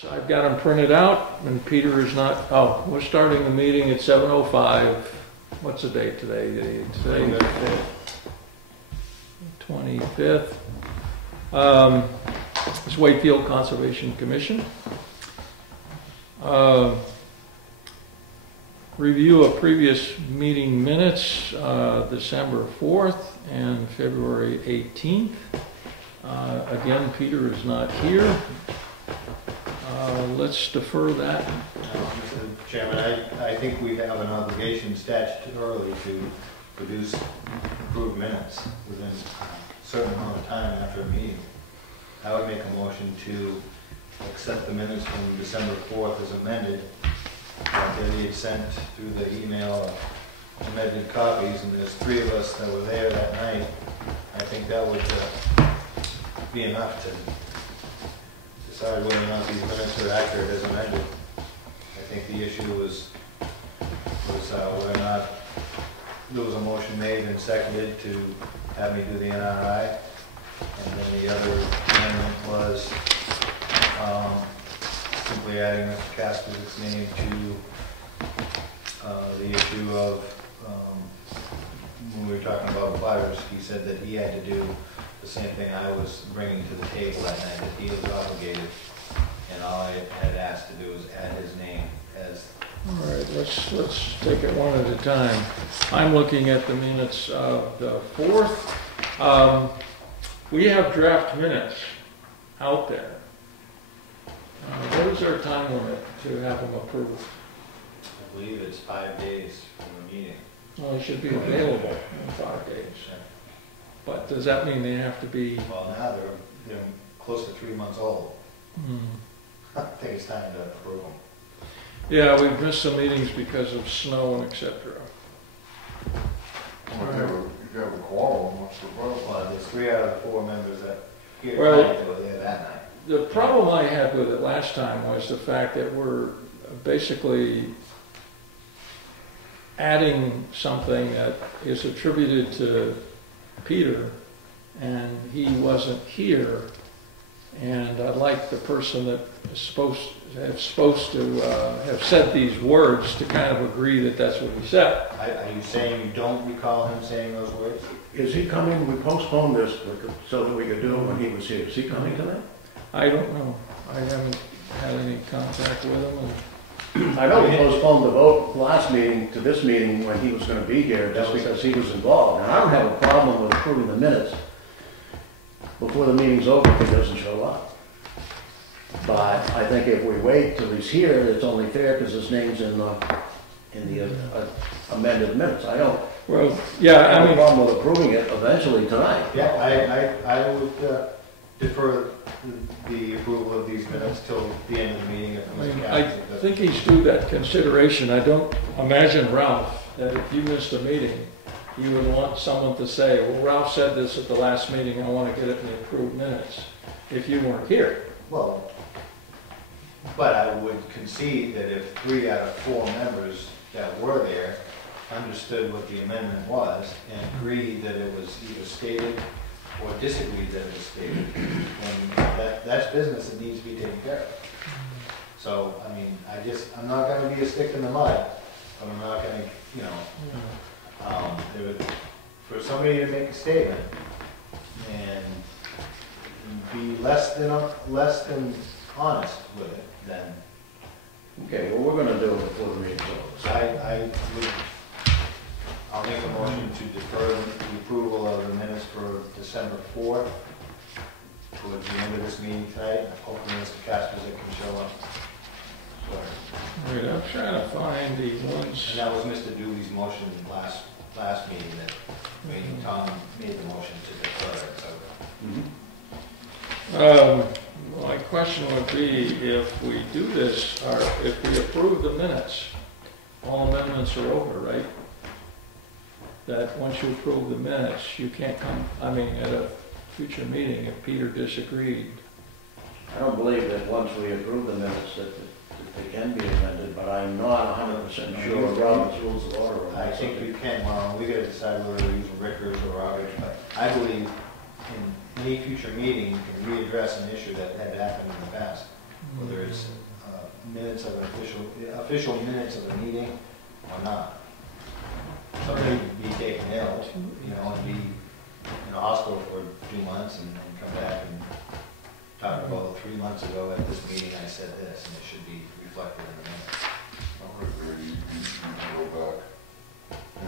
So I've got them printed out, and Peter is not. Oh, we're starting the meeting at 7:05. What's the date today? Today is the 25th. It's Wakefield Conservation Commission. Review of previous meeting minutes, December 4th and February 18th. Again, Peter is not here. Let's defer that. Mr. Chairman, I think we have an obligation statutorily to produce approved minutes within a certain amount of time after a meeting. I would make a motion to accept the minutes from December 4th as amended. Debbie had sent through the email amended copies, and there's 3 of us that were there that night. I think that would be enough to decide whether or not these minutes are accurate as amended. I think the issue was whether or not there was a motion made and seconded to have me do the NRI, and then the other amendment was simply adding Mr. Casper's name to the issue of when we were talking about butters. He said that he had to do the same thing I was bringing to the table that night, that he was obligated, and all I had asked to do was add his name as. All right, let's take it one at a time. I'm looking at the minutes of the 4th. We have draft minutes out there. What is our time limit to have them approved? I believe it's 5 days from the meeting. Well, they should be available in 5 days. But does that mean they have to be? Well, now they're close to 3 months old. I think it's time to approve them. Yeah, we've missed some meetings because of snow and etc. You have a quorum, what's the problem? Well, there's 3 out of the 4 members that here Well, tonight that were there that night. The problem I had with it last time was the fact that we're basically adding something that is attributed to Peter, and he wasn't here, and I'd like the person that is supposed to have said these words to kind of agree that that's what he said. Are you saying you don't recall him saying those words? Is he coming? We postponed this so that we could do it when he was here. Is he coming tonight? I don't know. I haven't had any contact with him. And I know we postponed the vote last meeting to this meeting when he was going to be here just because he was involved. And I don't have a problem with approving the minutes before the meeting's over if he doesn't show up. But I think if we wait till he's here, it's only fair because his name's in the amended minutes. I don't. Well, yeah, I have a problem with approving it eventually tonight. Yeah, I would defer the approval of these minutes till the end of the meeting. I think he's due that consideration. I don't imagine, Ralph, that if you missed a meeting, you would want someone to say, well, Ralph said this at the last meeting, I want to get it in the approved minutes, if you weren't here. Well, but I would concede that if 3 out of 4 members that were there understood what the amendment was and agreed that it was either stated or disagreed that it was stated, then that's business that needs to be taken care of. So, I mean, I'm not going to be a stick in the mud, but I'm not going to, for somebody to make a statement and be less than honest with it, then. Okay, well, we're going to do it before the meeting's over. I'll make a motion to defer the approval of the minutes for December 4th towards the end of this meeting tonight. Hopefully Mr. Casper can show up. All right, I'm trying to find the ones. And that was Mr. Dooley's motion last meeting that Tom made the motion to defer it. So. My question would be, if we do this, or if we approve the minutes, all amendments are over, right? That once you approve the minutes, you can't come, at a future meeting if Peter disagreed. I don't believe that once we approve the minutes that they can be amended, but I'm not 100% sure of Robert's Rules of Order. I think you can. Well, we got to decide whether we use Rickers or Roberts, but I believe in any future meeting, you can readdress an issue that had happened in the past. whether it's minutes of an official minutes of a meeting or not. Somebody could be taken ill, and be in the hospital for 2 months and then come back and talk about 3 months ago at this meeting I said this, and it should be reflected in the minutes. I would agree, you can go back,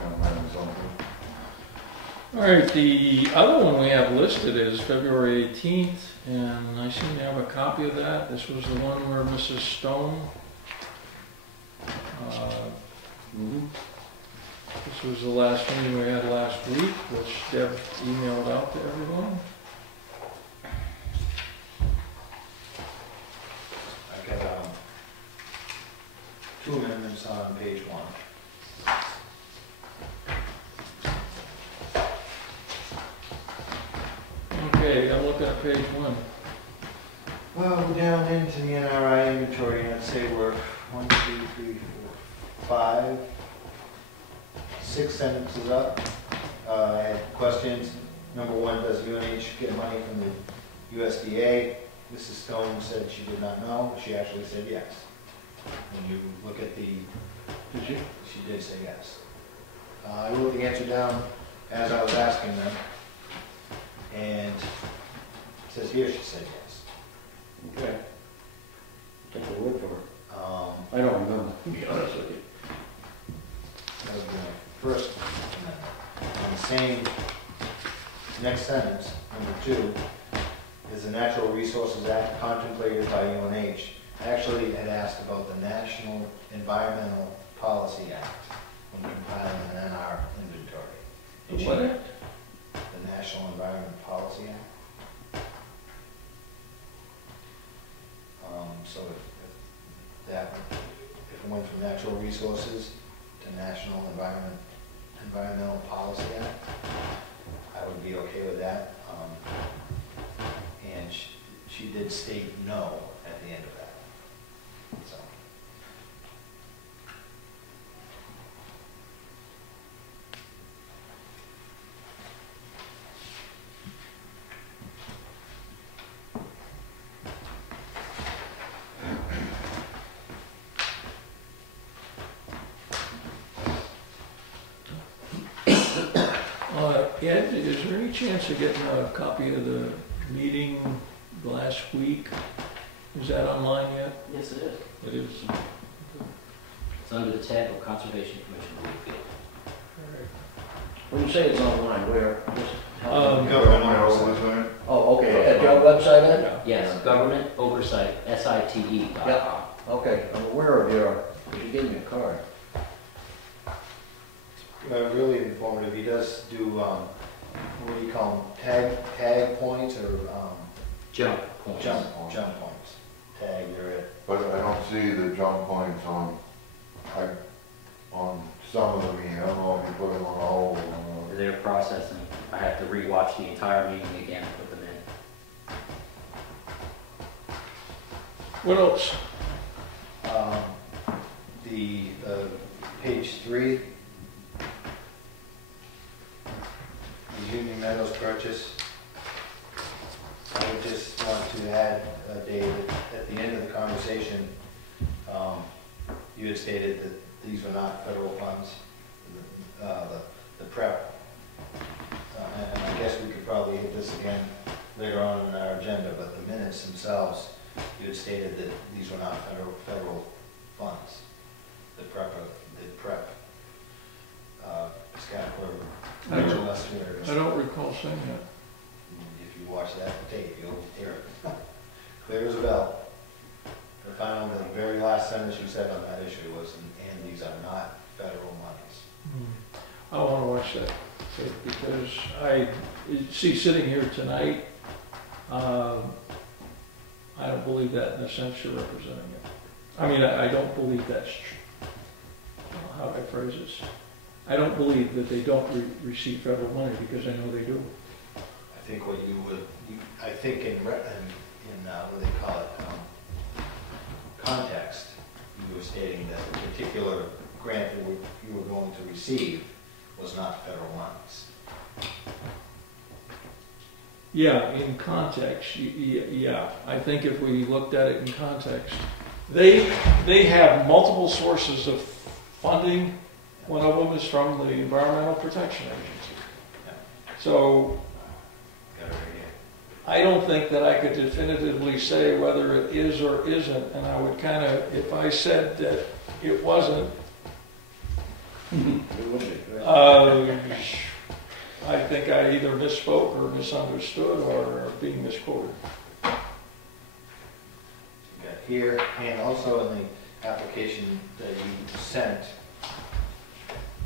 amend something. All right, the other one we have listed is February 18th, and I seem to have a copy of that. This was the one where Mrs. Stone, this was the last meeting we had last week, which Deb emailed out to everyone. I got 2 amendments on page 1. Okay, I'm looking at page 1. Well, we're down into the NRI inventory, and I'd say we're 1, 2, 3, 4, 5, 6 sentences up. I had questions. Number 1, does UNH get money from the USDA? Mrs. Stone said she did not know, but she actually said yes. When you look at the, Did you? she did say yes. I wrote the answer down as I was asking them, and it says here she said yes. Okay. Take the word for it. I don't remember, to be honest with you. That would be my first amendment. On the same, next sentence, number 2, is the Natural Resources Act contemplated by UNH. Actually, it asked about the National Environmental Policy Act when compiling an NR inventory. The what act? The National Environment Policy Act. So if it went from natural resources to National Environmental Policy Act, I would be okay with that. And she did state no at the end of that. So. Ed, is there any chance of getting a copy of the meeting last week? Is that online yet? Yes, it is. It is. It's under the tab of Conservation Commission Wakefield. When you say it's online, where? Government Oh, okay, at your website then? Yeah. Yes, GovernmentOversite.com. Okay, I'm aware of your, because you gave me a card. really informative. He does do, what do you call them, tag points or Jump points. jump points. Tag, you're it. But I don't see the jump points on some of them, I don't know if you put them on all of them. They're processing. I have to rewatch the entire meeting again and put them in. What else? The page 3, the Union Meadows purchase. I would just want to add, David, at the end of the conversation, you had stated that these were not federal funds, the prep. And I guess we could probably hit this again later on in our agenda, but the minutes themselves, you had stated that these were not federal funds. The prep, I don't recall saying that. if you watch that tape, you'll hear it. Clear as a bell. The final, the very last sentence you said on that issue was, and these are not federal monies. I want to watch that tape because I see sitting here tonight, I don't believe that in the sense you're representing it. I mean, I don't believe that's how I phrase this. I don't believe that they don't receive federal money because I know they do. I think what you would, I think in what they call it, context, you were stating that the particular grant that you were going to receive was not federal monies. Yeah, in context, yeah. I think if we looked at it in context, they have multiple sources of funding. One of them is from the Environmental Protection Agency. So I don't think that I could definitively say whether it is or isn't, and I would kind of, if I said that it wasn't, I think I either misspoke or misunderstood or being misquoted. Here, and also in the application that you sent,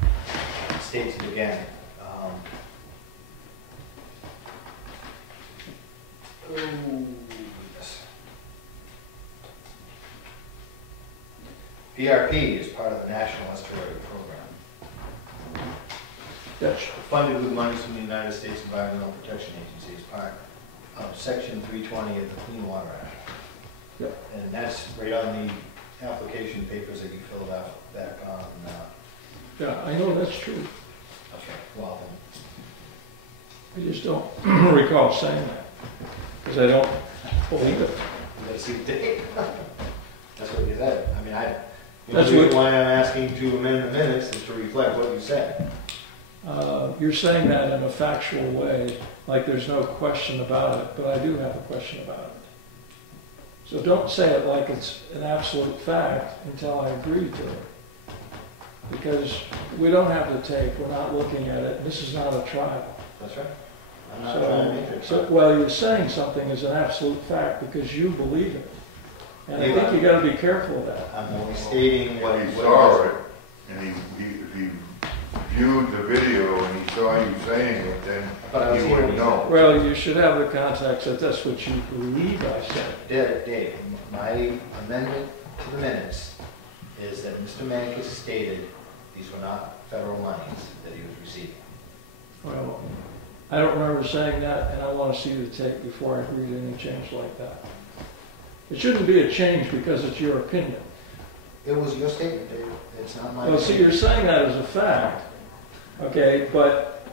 it states it again. Yes. PRP is part of the National Estuary Program. That's Funded with money from the United States Environmental Protection Agency as part of Section 320 of the Clean Water Act. Yep. And that's right on the application papers that you filled out back on, yeah, I know that's true. okay, well, I just don't recall saying that because I don't believe it. you gotta see the date. That's what you said. I mean, That's the reason what- why I'm asking to amend the minutes is to reflect what you said. You're saying that in a factual way, like there's no question about it, but I do have a question about it. So don't say it like it's an absolute fact until I agree to it. Because we don't have to take, we're not looking at it, this is not a trial. That's right. I'm not trying to make it. Well, you're saying something is an absolute fact because you believe it. And I think you gotta be careful of that. I'm only stating what If he saw it, and if he viewed the video and he saw you saying it, But I was then he here would when you know. Well, you should have the context that that's what you believe I said. Dave, my amendment to the minutes is that Mr. Mankis stated these were not federal monies that he was receiving. Well, I don't remember saying that, and I want to see the tape before I agree to any change like that. It shouldn't be a change because it's your opinion. It was your statement, Dave. It's not my Well, see, opinion. you're saying that as a fact, okay, but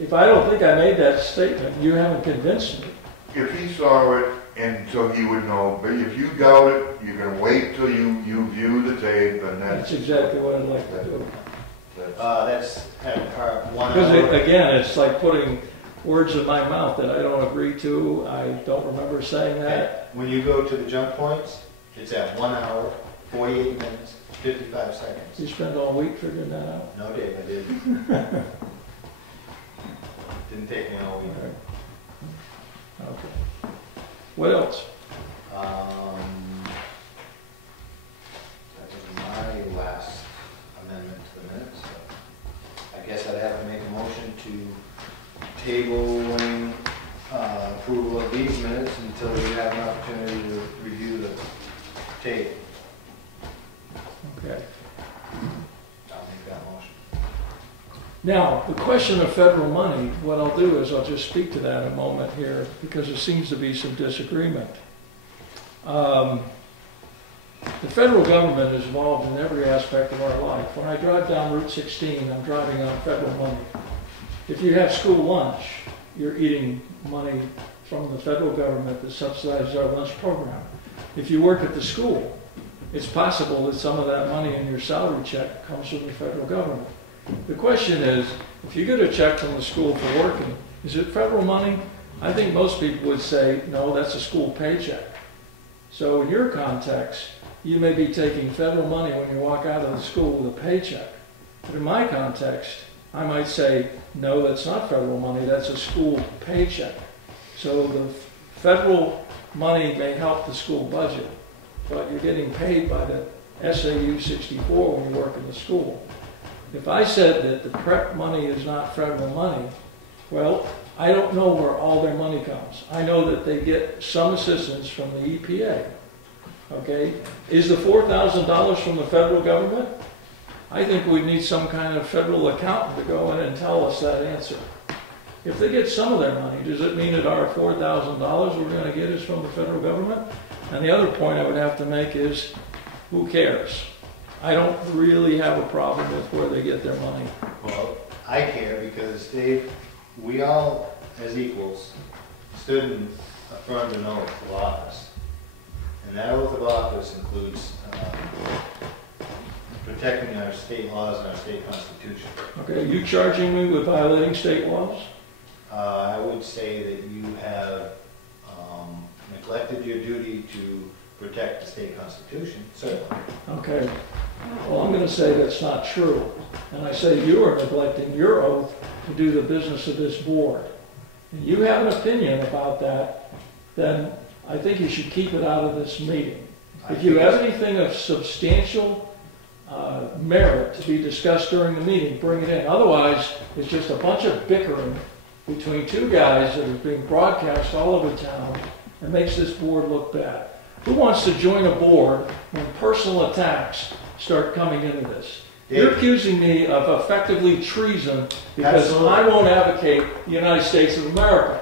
if I don't think I made that statement, you haven't convinced me. If he saw it, and so he would know, but if you doubt it, you're gonna wait till you view the tape, and That's that's. exactly what I'd like to do. That's at part 1 Because, hour. again, it's like putting words in my mouth that I don't agree to. I don't remember saying that. When you go to the jump points, it's at 1 hour, 48 minutes, 55 seconds. You spend all week figuring that out? No, Dave, I didn't. Didn't take me all week. Okay. What else? That was my last amendment to the minutes. So I guess I'd have to make a motion to tabling approval of these minutes until we have an opportunity to review the tape. Okay. I'll make that motion. Now, the question of federal money, what I'll do is I'll just speak to that a moment here because there seems to be some disagreement. The federal government is involved in every aspect of our life. When I drive down Route 16, I'm driving on federal money. If you have school lunch, you're eating money from the federal government that subsidizes our lunch program. If you work at the school, it's possible that some of that money in your salary check comes from the federal government. The question is, if you get a check from the school for working, is it federal money? I think most people would say, no, that's a school paycheck. So in your context, you may be taking federal money when you walk out of the school with a paycheck. But in my context, I might say, no, that's not federal money, that's a school paycheck. So the federal money may help the school budget, but you're getting paid by the SAU 64 when you work in the school. If I said that the prep money is not federal money, well, I don't know where all their money comes. I know that they get some assistance from the EPA. Okay? Is the $4,000 from the federal government? I think we need some kind of federal accountant to go in and tell us that answer. If they get some of their money, does it mean that our $4,000 we're going to get is from the federal government? And the other point I would have to make is, who cares? I don't really have a problem with where they get their money. Well, I care because, Dave, we all, as equals, stood and affirmed an oath of office. And that oath of office includes protecting our state laws and our state constitution. Okay, are you charging me with violating state laws? I would say that you have neglected your duty to protect the state constitution, certainly. Okay, well, I'm going to say that's not true. And I say you are neglecting your oath to do the business of this board. And you have an opinion about that, then I think you should keep it out of this meeting. If you have anything of substantial merit to be discussed during the meeting, bring it in. Otherwise, it's just a bunch of bickering between two guys that is being broadcast all over town and makes this board look bad. Who wants to join a board when personal attacks start coming into this? Dave. You're accusing me of effectively treason because Absolutely. I won't advocate the United States of America.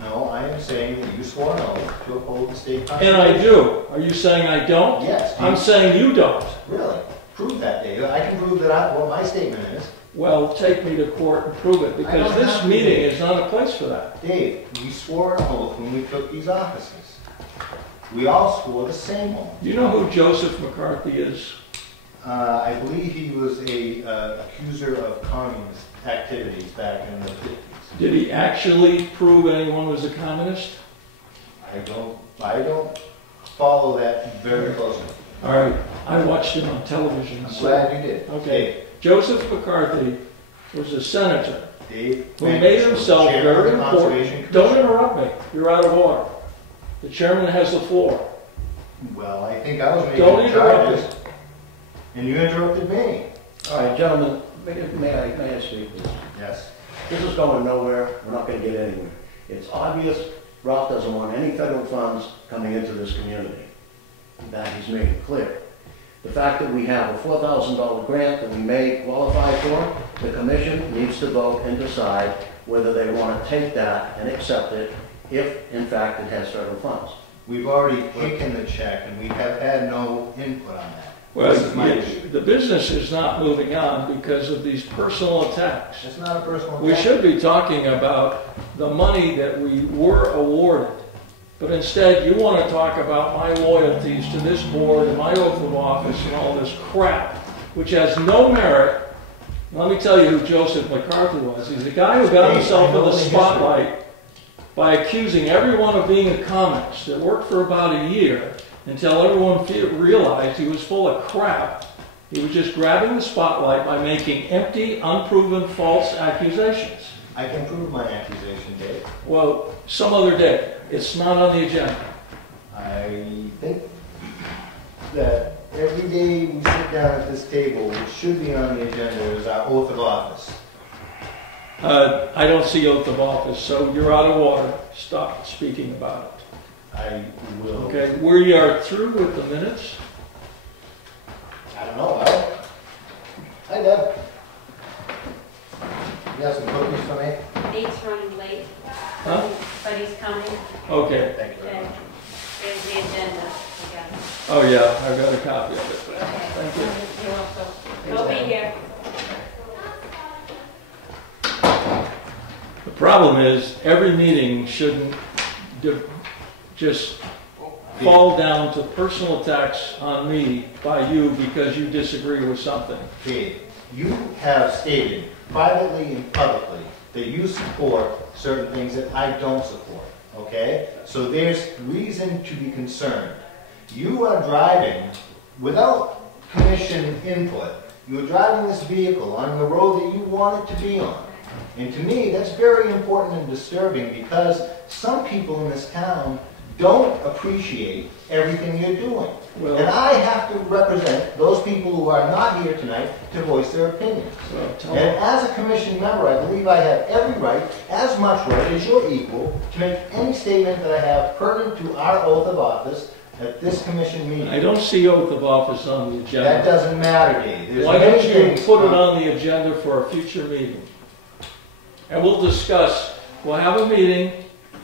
No, I am saying that you swore an oath to uphold the state constitution. And I do. Are you saying I don't? Yes. I'm saying you don't. Really? Prove that, Dave. I can prove that what my statement is. Well, take me to court and prove it, I because don't this have to, meeting Dave. is not a place for that. Dave, we swore an oath when we took these offices. We all swore the same oath. Do you know who Joseph McCarthy is? I believe he was a accuser of communist activities back in the 50s. Did he actually prove anyone was a communist? I don't follow that very closely. All right, I watched him on television. I'm so- glad you did. Okay, Joseph McCarthy was a senator Dave, who made himself Chairman very of the Conservation important. Don't Commission. interrupt me. You're out of order. The chairman has the floor. Well, I think I was making Don't the interrupt charges, and you interrupted me. All right, gentlemen, may I speak, please? Yes. This is going nowhere, we're not gonna get anywhere. It's obvious Ralph doesn't want any federal funds coming into this community. That he's made it clear. The fact that we have a $4,000 grant that we may qualify for, the commission needs to vote and decide whether they want to take that and accept it if, in fact, it has federal funds. We've already taken the check, and we have had no input on that. Well, This is my issue. the business is not moving on because of these personal attacks. It's not a personal We attack. should be talking about the money that we were awarded. But instead, you want to talk about my loyalties to this board and my oath of office and all this crap, which has no merit. Let me tell you who Joseph McCarthy was. He's the guy who got himself in the spotlight by accusing everyone of being a communist. That worked for about a year until everyone realized he was full of crap. He was just grabbing the spotlight by making empty, unproven, false accusations. I can prove my accusation, Dave. Well, some other day. It's not on the agenda. I think that every day we sit down at this table, what should be on the agenda is our oath of office. I don't see oath of office, so you're out of order. Stop speaking about I will. it. Okay, we are through with the minutes. I don't know. Hi, Deb. You have some cookies for me? Nate's running late, Huh? but he's coming. Okay. Thank you very Okay. much. There's the agenda. We got it. Oh, yeah, I've got a copy of it. Okay. Thank you. You're welcome. He'll be here. The problem is, every meeting shouldn't just fall down to personal attacks on me by you because you disagree with something. Dave, you have stated privately and publicly that you support certain things that I don't support, okay? So there's reason to be concerned. You are driving without commission input. You are driving this vehicle on the road that you want it to be on. And to me, that's very important and disturbing because some people in this town don't appreciate everything you're doing. Well- And I have to represent those people who are not here tonight to voice their opinions. Well, tell And me. as a commission member, I believe I have every right, as much right as your equal, to make any statement that I have pertinent to our oath of office at this commission meeting. I don't see oath of office on the That agenda. doesn't matter, Dave. There's Why many don't you things put it on the agenda for a future meeting? And we'll discuss, we'll have a meeting,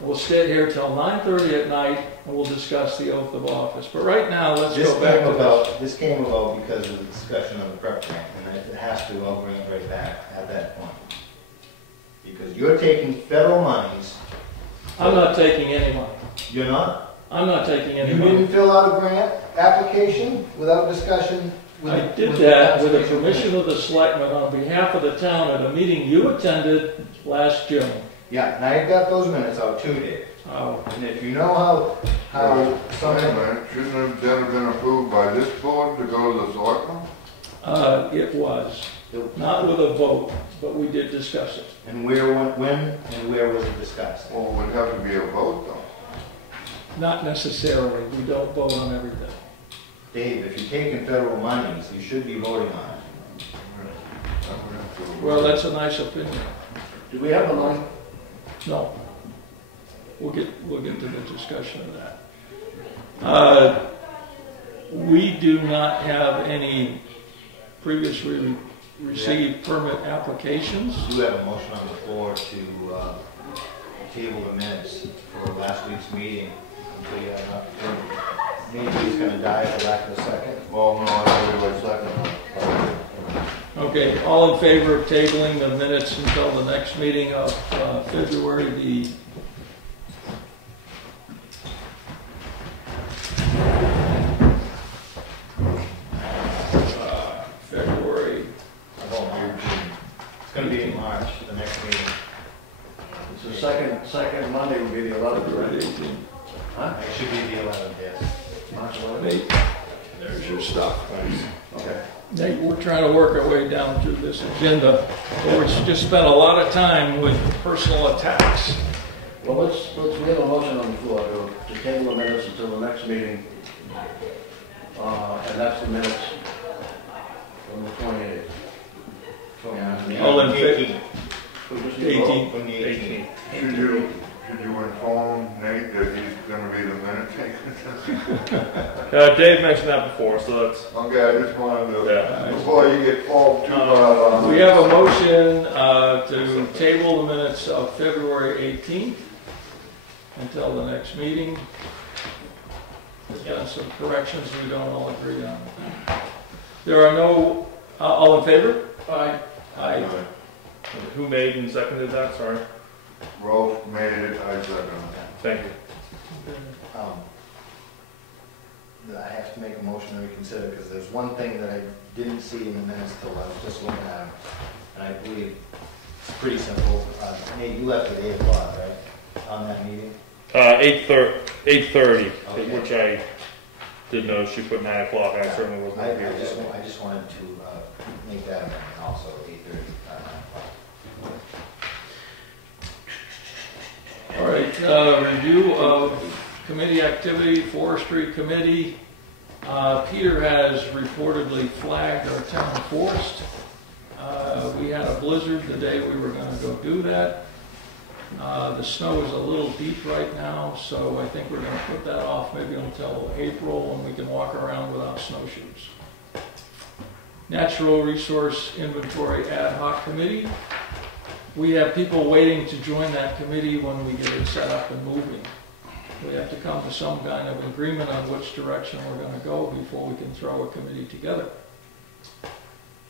we'll stay here till 9:30 at night, and we'll discuss the oath of office. But right now, let's This go back came to this. about, this came about because of the discussion on the prep grant, and it has to, I'll bring it right back at that point. Because you're taking federal monies I'm not taking any money. You're not? I'm not taking any You money. didn't fill out a grant application without discussion? I did that with the permission of the selectmen on behalf of the town at a meeting you attended last June. Yeah, and I got those minutes out too, Dave. Oh, And if you know how Wait a someone, minute, shouldn't have then been approved by this board to go to the selectmen? it was, not with a vote, but we did discuss it. and when and where was it discussed? Well, it would have to be a vote though. Not necessarily, we don't vote on everything. Dave, if you're taking federal monies, you should be voting on it. Well, that's a nice opinion. Do we have the money? No. We'll get to the discussion of that. We do not have any previously received permit applications. You have a motion on the floor to table the minutes for last week's meeting until you have an opportunity. Maybe he's gonna die for lack of a second. Well, no, I really second. Okay, all in favor of tabling the minutes until the next meeting of February the February. It's gonna be in March, the next meeting. It's the second Monday would be the 11th, February right? 18th. Huh? It should be the 11th, yes. March 11th? Nate, there's your stuff. Okay. Nate, we're trying to work our way down through this agenda. We've just spent a lot of time with personal attacks. Well, we have a motion on the floor to table the minutes until the next meeting. And that's the minutes from the 28th. All in favor? 18th. We just need to vote. 18th. From the 18th. Should you inform Nate that he's gonna be the minute taker? Dave mentioned that before, so that's, Okay, I just wanted to, Yeah. before you get called too hard on. We have a motion to table the minutes of February 18th until the next meeting. There's been some corrections we don't all agree on. There are no, all in favor? Aye. Aye. who made and seconded that, sorry? Rolf made it, I second Thank you. I have to make a motion to reconsider, because there's one thing that I didn't see in the minutes till I was just looking at them, and I believe it's pretty simple. Nate, you left at 8 o'clock, right, on that meeting? 8:30, Okay. which I did notice she put 9 o'clock, I certainly wasn't I here. just wanted to make that amendment also, 8:30, not 9 o'clock. All right, review of committee activity, forestry committee. Peter has reportedly flagged our town forest. We had a blizzard the day we were gonna go do that. The snow is a little deep right now, so I think we're gonna put that off maybe until April when we can walk around without snowshoes. Natural Resource Inventory Ad Hoc Committee. We have people waiting to join that committee when we get it set up and moving. We have to come to some kind of agreement on which direction we're going to go before we can throw a committee together.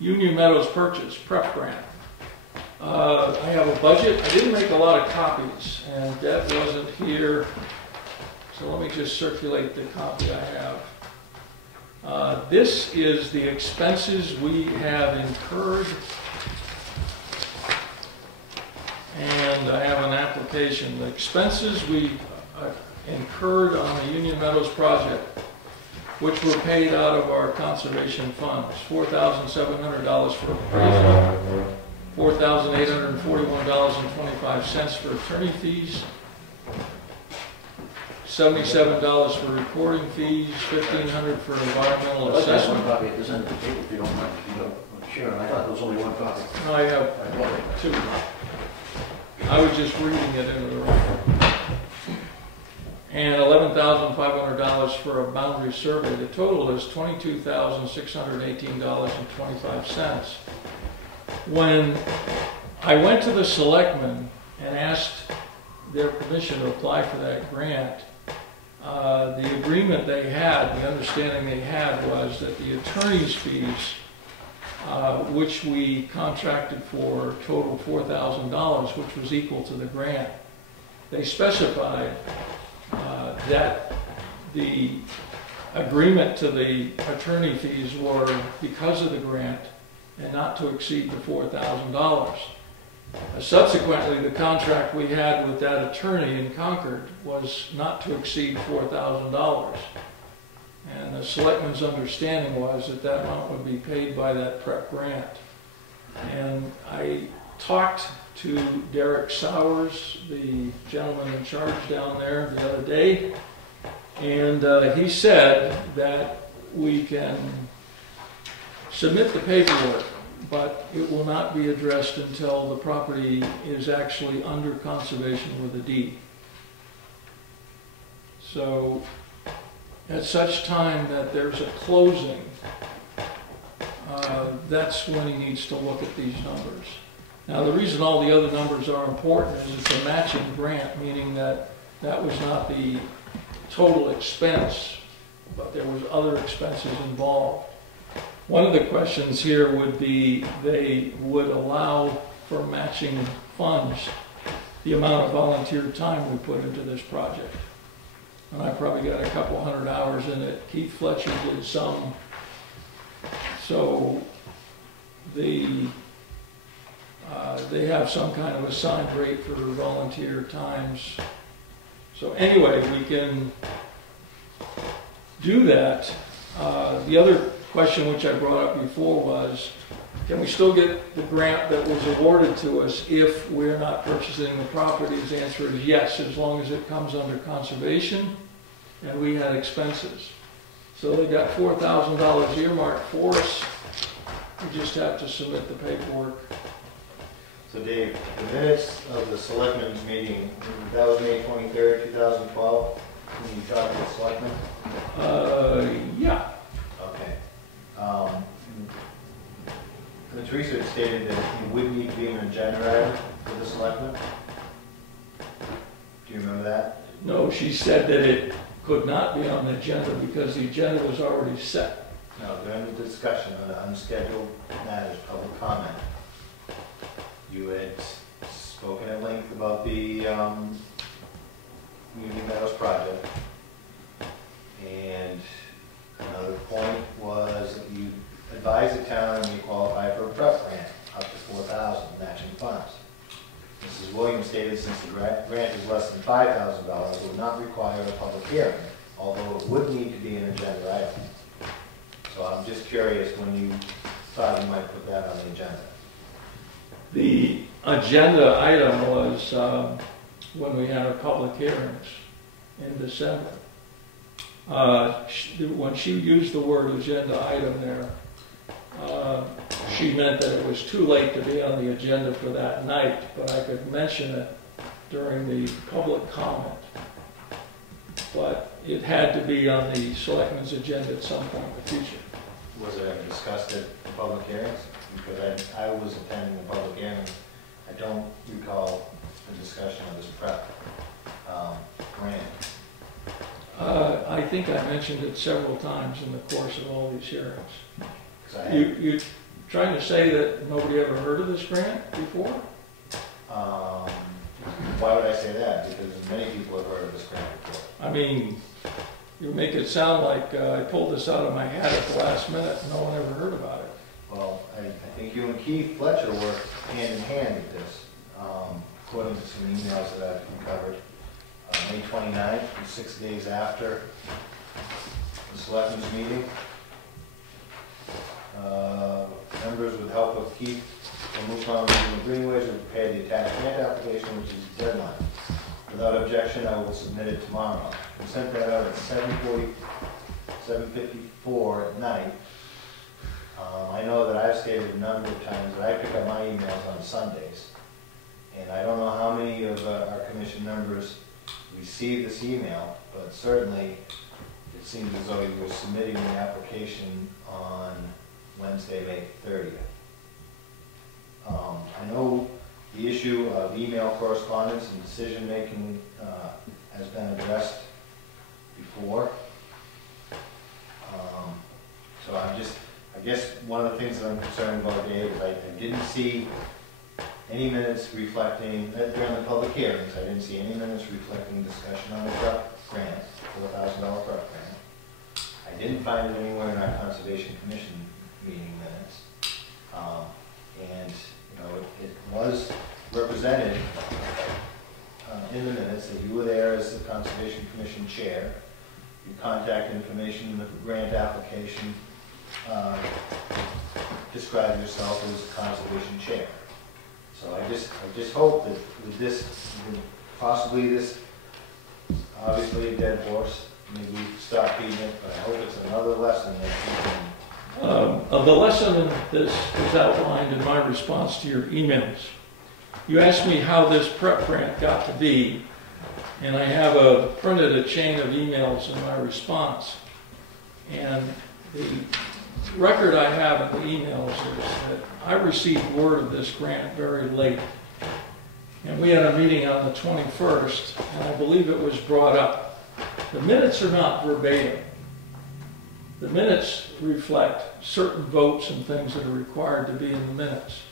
Union Meadows Purchase, prep grant. I have a budget. I didn't make a lot of copies, and Deb wasn't here, so let me just circulate the copy I have. This is the expenses we have incurred, and I have an application. The expenses we incurred on the Union Meadows project, which were paid out of our conservation funds. $4,700 for appraisal, $4,841.25 for attorney fees, $77 for recording fees, $1,500 for environmental That's one assessment. copy at this end of the table, if you don't mind, Sharon, I thought there was only one copy. I have two. I was just reading it into the record. And $11,500 for a boundary survey. The total is $22,618.25. When I went to the selectmen and asked their permission to apply for that grant, the agreement they had, the understanding they had was that the attorney's fees, which we contracted for, total $4,000, which was equal to the grant. they specified that the agreement to the attorney fees were because of the grant and not to exceed the $4,000. Subsequently, the contract we had with that attorney in Concord was not to exceed $4,000. And the selectman's understanding was that that amount would be paid by that prep grant. And I talked to Derek Sowers, the gentleman in charge down there, the other day, and he said that we can submit the paperwork, but it will not be addressed until the property is actually under conservation with a deed. So at such time that there's a closing, that's when he needs to look at these numbers. Now, the reason all the other numbers are important is it's a matching grant, meaning that that was not the total expense, but there was other expenses involved. One of the questions here would be they would allow for matching funds the amount of volunteer time we put into this project. And I probably got a couple hundred hours in it. Keith Fletcher did some. So they have some kind of assigned rate for volunteer times. So anyway, we can do that. The other question which I brought up before was, can we still get the grant that was awarded to us if we're not purchasing the properties? The answer is yes, as long as it comes under conservation and we had expenses. So they got $4,000 earmarked for us. We just have to submit the paperwork. So Dave, the minutes of the selectmen's meeting, that was May 23rd, 2012, when you talked to the selectmen? Yeah. Okay. Teresa had stated that it would need to be an agenda item for the selectmen. Do you remember that? No, she said that it could not be on the agenda because the agenda was already set. No, during the discussion on the unscheduled matters, public comment, you had spoken at length about the Union Meadows project. And another point was that you advised the town when you qualify for a prep grant up to $4,000 matching funds. Mrs. Williams stated since the grant is less than $5,000, it would not require a public hearing, although it would need to be an agenda item. So I'm just curious when you thought you might put that on the agenda. The agenda item was when we had our public hearings in December. When she used the word agenda item there, she meant that it was too late to be on the agenda for that night, but I could mention it during the public comment. But it had to be on the selectmen's agenda at some point in the future. Was it ever discussed at the public hearings? Because I was attending the public hearing. I don't recall the discussion of this prep grant. I think I mentioned it several times in the course of all these hearings. You're trying to say that nobody ever heard of this grant before? Why would I say that? Because many people have heard of this grant before. I mean, you make it sound like I pulled this out of my hat at the last minute and no one ever heard about it. Well, I think you and Keith Fletcher worked hand in hand with this, according to some emails that I've uncovered. May 29th, 6 days after the selectmen's meeting. Members with help of Keith from Mukon Regional Greenways will prepare the attached grant application, which is the deadline. Without objection, I will submit it tomorrow. We sent that out at 7:54 at night. I know that I've stated a number of times that I pick up my emails on Sundays. And I don't know how many of our commission members received this email, but certainly it seems as though you were submitting the application on Wednesday, May 30th. I know the issue of email correspondence and decision-making has been addressed before. So I guess one of the things that I'm concerned about, Dave, is I didn't see any minutes reflecting, during the public hearings, I didn't see any minutes reflecting discussion on the truck grant, $4,000 truck grant. I didn't find it anywhere in our Conservation Commission meeting minutes. And, you know, it was represented in the minutes that you were there as the Conservation Commission chair. Your contact information, the grant application, describe yourself as conservation chair. So I just hope that with this, possibly this, obviously a dead horse, maybe we stop beating it, but I hope it's another lesson that you can. The lesson in this is outlined in my response to your emails. You asked me how this prep grant got to be, and I have printed a chain of emails in my response. And the record I have in the emails is that I received word of this grant very late. And we had a meeting on the 21st, and I believe it was brought up. The minutes are not verbatim. The minutes reflect certain votes and things that are required to be in the minutes.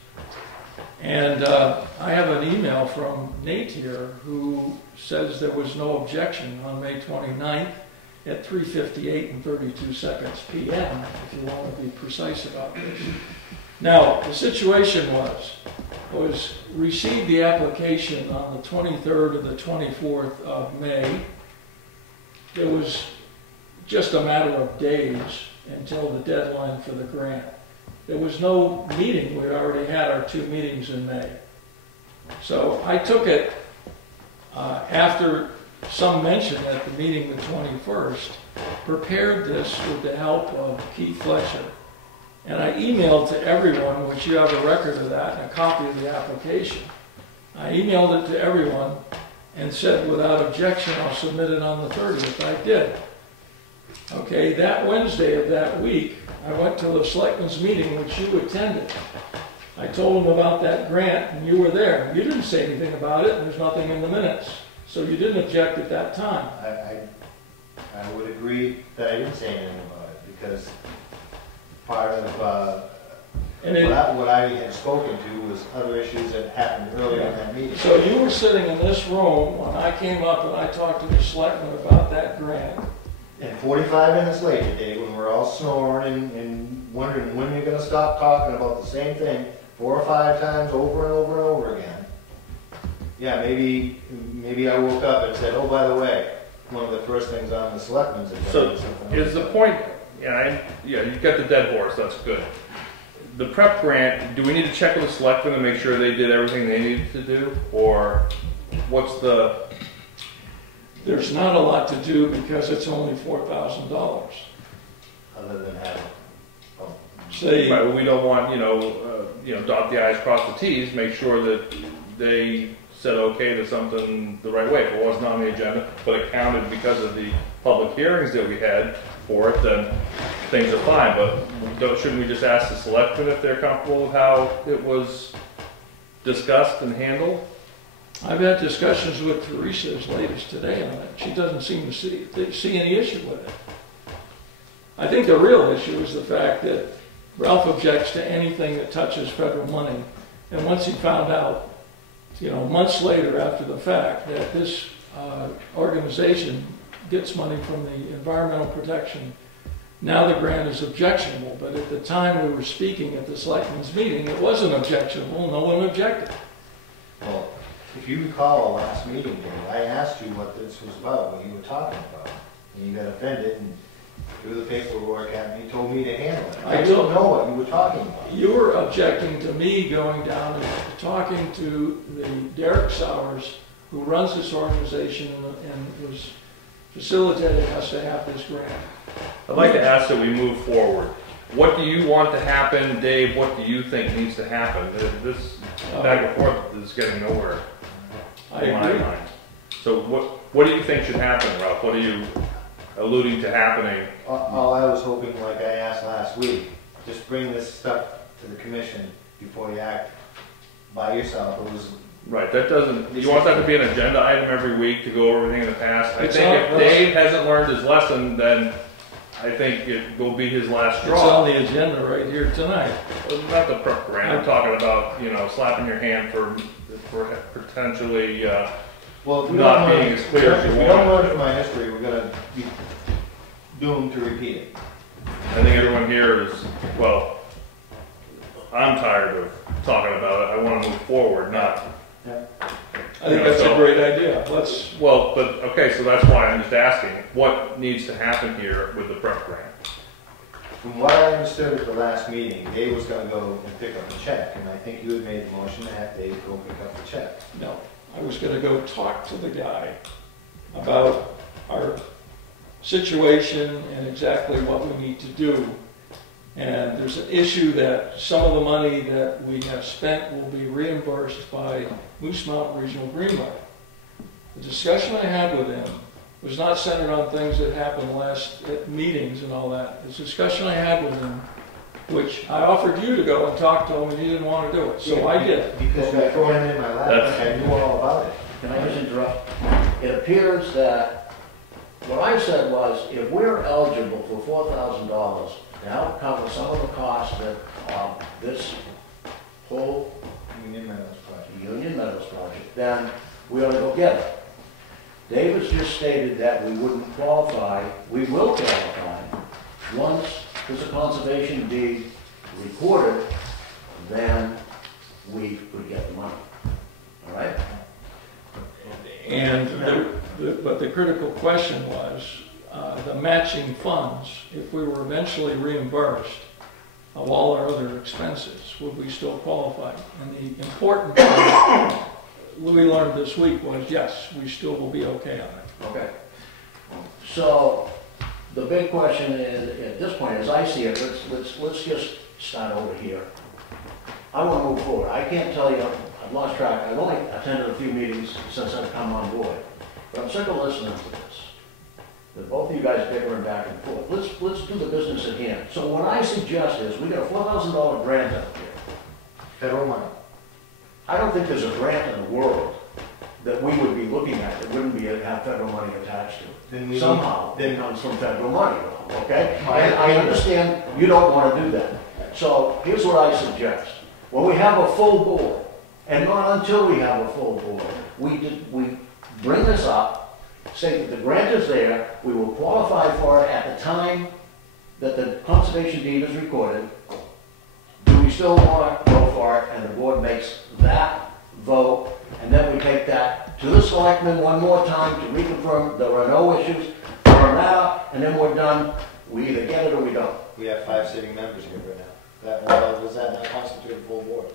And I have an email from Nate here who says there was no objection on May 29th at 3:58 and 32 seconds p.m., if you want to be precise about this. Now, the situation was received the application on the 23rd or the 24th of May. It was just a matter of days until the deadline for the grant. There was no meeting. We already had our 2 meetings in May. So I took it after some mention at the meeting the 21st, prepared this with the help of Keith Fletcher. And I emailed to everyone, which you have a record of that and a copy of the application. I emailed it to everyone and said, without objection, I'll submit it on the 30th. I did. Okay, that Wednesday of that week, I went to the selectmen's meeting, which you attended. I told them about that grant, and you were there. You didn't say anything about it, and there's nothing in the minutes. So you didn't object at that time. I would agree that I didn't say anything about it, because part of what I had spoken to was other issues that happened earlier in that meeting. So you were sitting in this room when I came up and I talked to the selectmen about that grant. And 45 minutes later, Dave, when we're all snoring and wondering when you're going to stop talking about the same thing 4 or 5 times over and over and over again. Yeah, maybe I woke up and said, oh, by the way, one of the first things on the selectmen's agenda. So is the point, yeah, you got the dead horse, that's good. The prep grant, do we need to check with the selectmen to make sure they did everything they needed to do? Or what's the... There's not a lot to do because it's only $4,000. Other than having, Say, right, well, we don't want, dot the i's, cross the t's, make sure that they said okay to something the right way. If it wasn't on the agenda, but it counted because of the public hearings that we had for it, then things are fine. But shouldn't we just ask the selectmen if they're comfortable with how it was discussed and handled? I've had discussions with Teresa as late as today on it. She doesn't seem to see any issue with it. I think the real issue is the fact that Ralph objects to anything that touches federal money. And once he found out, months later after the fact, that this organization gets money from the environmental protection, now the grant is objectionable. But at the time we were speaking at the selectmen's meeting, it wasn't objectionable. No one objected. well, if you recall our last meeting, Dave, I asked you what this was about, what you were talking about. And you got offended and threw the paperwork at me, told me to handle it. I didn't know what you were talking about. You were objecting to me going down and talking to the Derek Sowers, who runs this organization and was facilitating us to have this grant. I'd like to ask that we move forward. What do you want to happen, Dave? What do you think needs to happen? This back and forth is getting nowhere. I in my agree. mind. So what do you think should happen, Ralph? What are you alluding to happening? All I was hoping, like I asked last week, just bring this stuff to the commission before you act by yourself. It was Right, that doesn't, you want that to be an agenda item every week to go over everything in the past? I think if Dave hasn't learned his lesson, then I think it will be his last It's straw. on the agenda right here tonight. Not the prep grant, I'm talking about, slapping your hand for potentially, Well, if we not don't being learn, as clear as if you we don't want. learn from our history, we're gonna be doomed to repeat it. I think everyone here is, well, I'm tired of talking about it. I want to move forward, not, I think that's a great idea. Let's, well, but, okay, so that's why I'm just asking, what needs to happen here with the prep grant? From what I understood at the last meeting, Dave was gonna go and pick up the check, and I think you had made the motion to have Dave go pick up the check. no, I was gonna go talk to the guy about our situation and exactly what we need to do. And there's an issue that some of the money that we have spent will be reimbursed by Moose Mountain Regional Greenway. The discussion I had with him was not centered on things that happened last at meetings and all that. The discussion I had with him, which I offered you to go and talk to him, and you didn't want to do it, so I did. Because you threw him in my lap, That's- like I knew all about it. Can I just interrupt? It appears that, what I said was, if we're eligible for $4,000 to help cover some of the costs that, this whole Union Meadows project. Union Meadows project, then we ought to go get it. David's just stated that we wouldn't qualify. We will qualify. Once there's a conservation deed recorded, then we would get the money. All right? And but the critical question was, the matching funds, if we were eventually reimbursed of all our other expenses, would we still qualify? And the important thing Louis learned this week was, yes, we still will be okay on it. Okay. So the big question is, at this point, as I see it, let's just start over here. I want to move forward. I can't tell you, I've lost track. I've only attended a few meetings since I've come on board. But I'm sick of listening to this. That both of you guys bickering back and forth. Let's do the business at hand. So what I suggest is, we got a $4,000 grant out here. Federal money. I don't think there's a grant in the world that we would be looking at that wouldn't have federal money attached to it. Then we Somehow, then it comes from federal money, okay? And I understand you don't want to do that. So here's what I suggest. When we have a full board, and not until we have a full board, we bring this up, say that the grant is there, we will qualify for it at the time that the conservation deed is recorded. Do we still want to go for it? And the board makes that vote, and then we take that to the selectmen one more time to reconfirm there are no issues, firm that up, and then we're done. We either get it or we don't. We have 5 sitting members here right now. Does that not constitute a full board?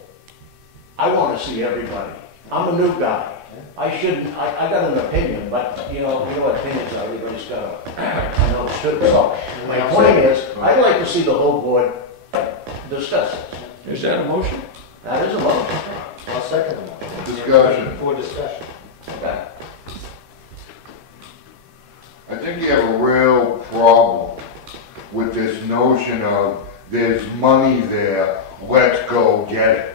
I want to see everybody. I'm a new guy. I got an opinion, but you know what opinions are, everybody's got I know it's good. So my point is, I'd like to see the whole board discuss this. Is that a motion? That is a motion. I'll second the motion. Discussion. For discussion. Okay. I think you have a real problem with this notion of there's money there, let's go get it.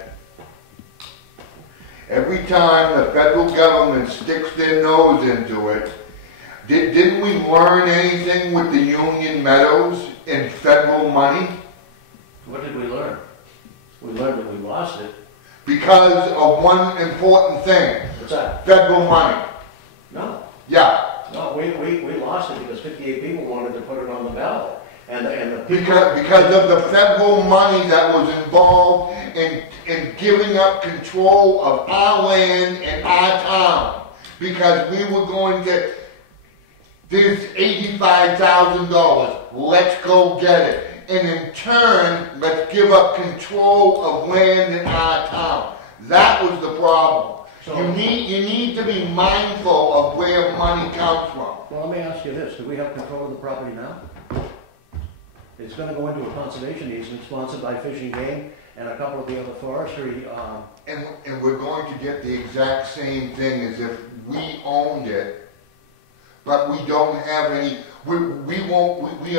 Every time the federal government sticks their nose into it, didn't we learn anything with the Union Meadows and federal money? What did we learn? We learned that we lost it. Because of one important thing, What's that? federal money. No. Yeah, No, we lost it because 58 people wanted to put it on the ballot. And the people... because of the federal money that was involved in giving up control of our land and our town. Because we were going to, there's $85,000, let's go get it. And in turn, let's give up control of land in our town. That was the problem. So- You need to be mindful of where money comes from. Well, let me ask you this. Do we have control of the property now? It's going to go into a conservation easement sponsored by Fish and Game and a couple of the other forestry... And we're going to get the exact same thing as if we owned it, but we don't have any, we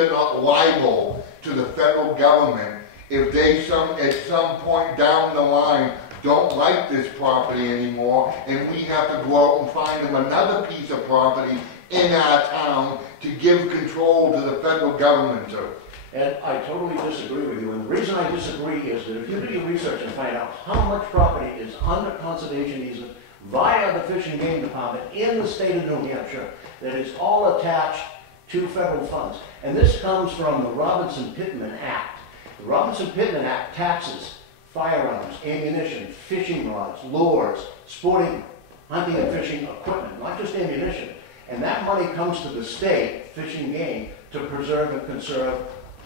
are not liable to the federal government if they at some point down the line don't like this property anymore and we have to go out and find them another piece of property in our town to give control to the federal government to. And I totally disagree with you, and the reason I disagree is that if you do your research and find out how much property is under conservation easement via the Fish and Game Department in the state of New Hampshire, that is all attached to federal funds. And this comes from the Robinson-Pittman Act. The Robinson-Pittman Act taxes firearms, ammunition, fishing rods, lures, sporting, hunting and fishing equipment, not just ammunition. And that money comes to the state, Fish and Game, to preserve and conserve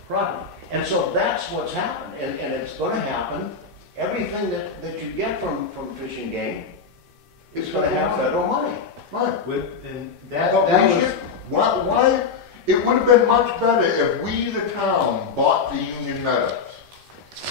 property. And so that's what's happened, and it's going to happen. Everything that you get from Fish and Game is going to have federal money. Right. And that But we was, should, why, it would have been much better if we, the town, bought the Union Meadows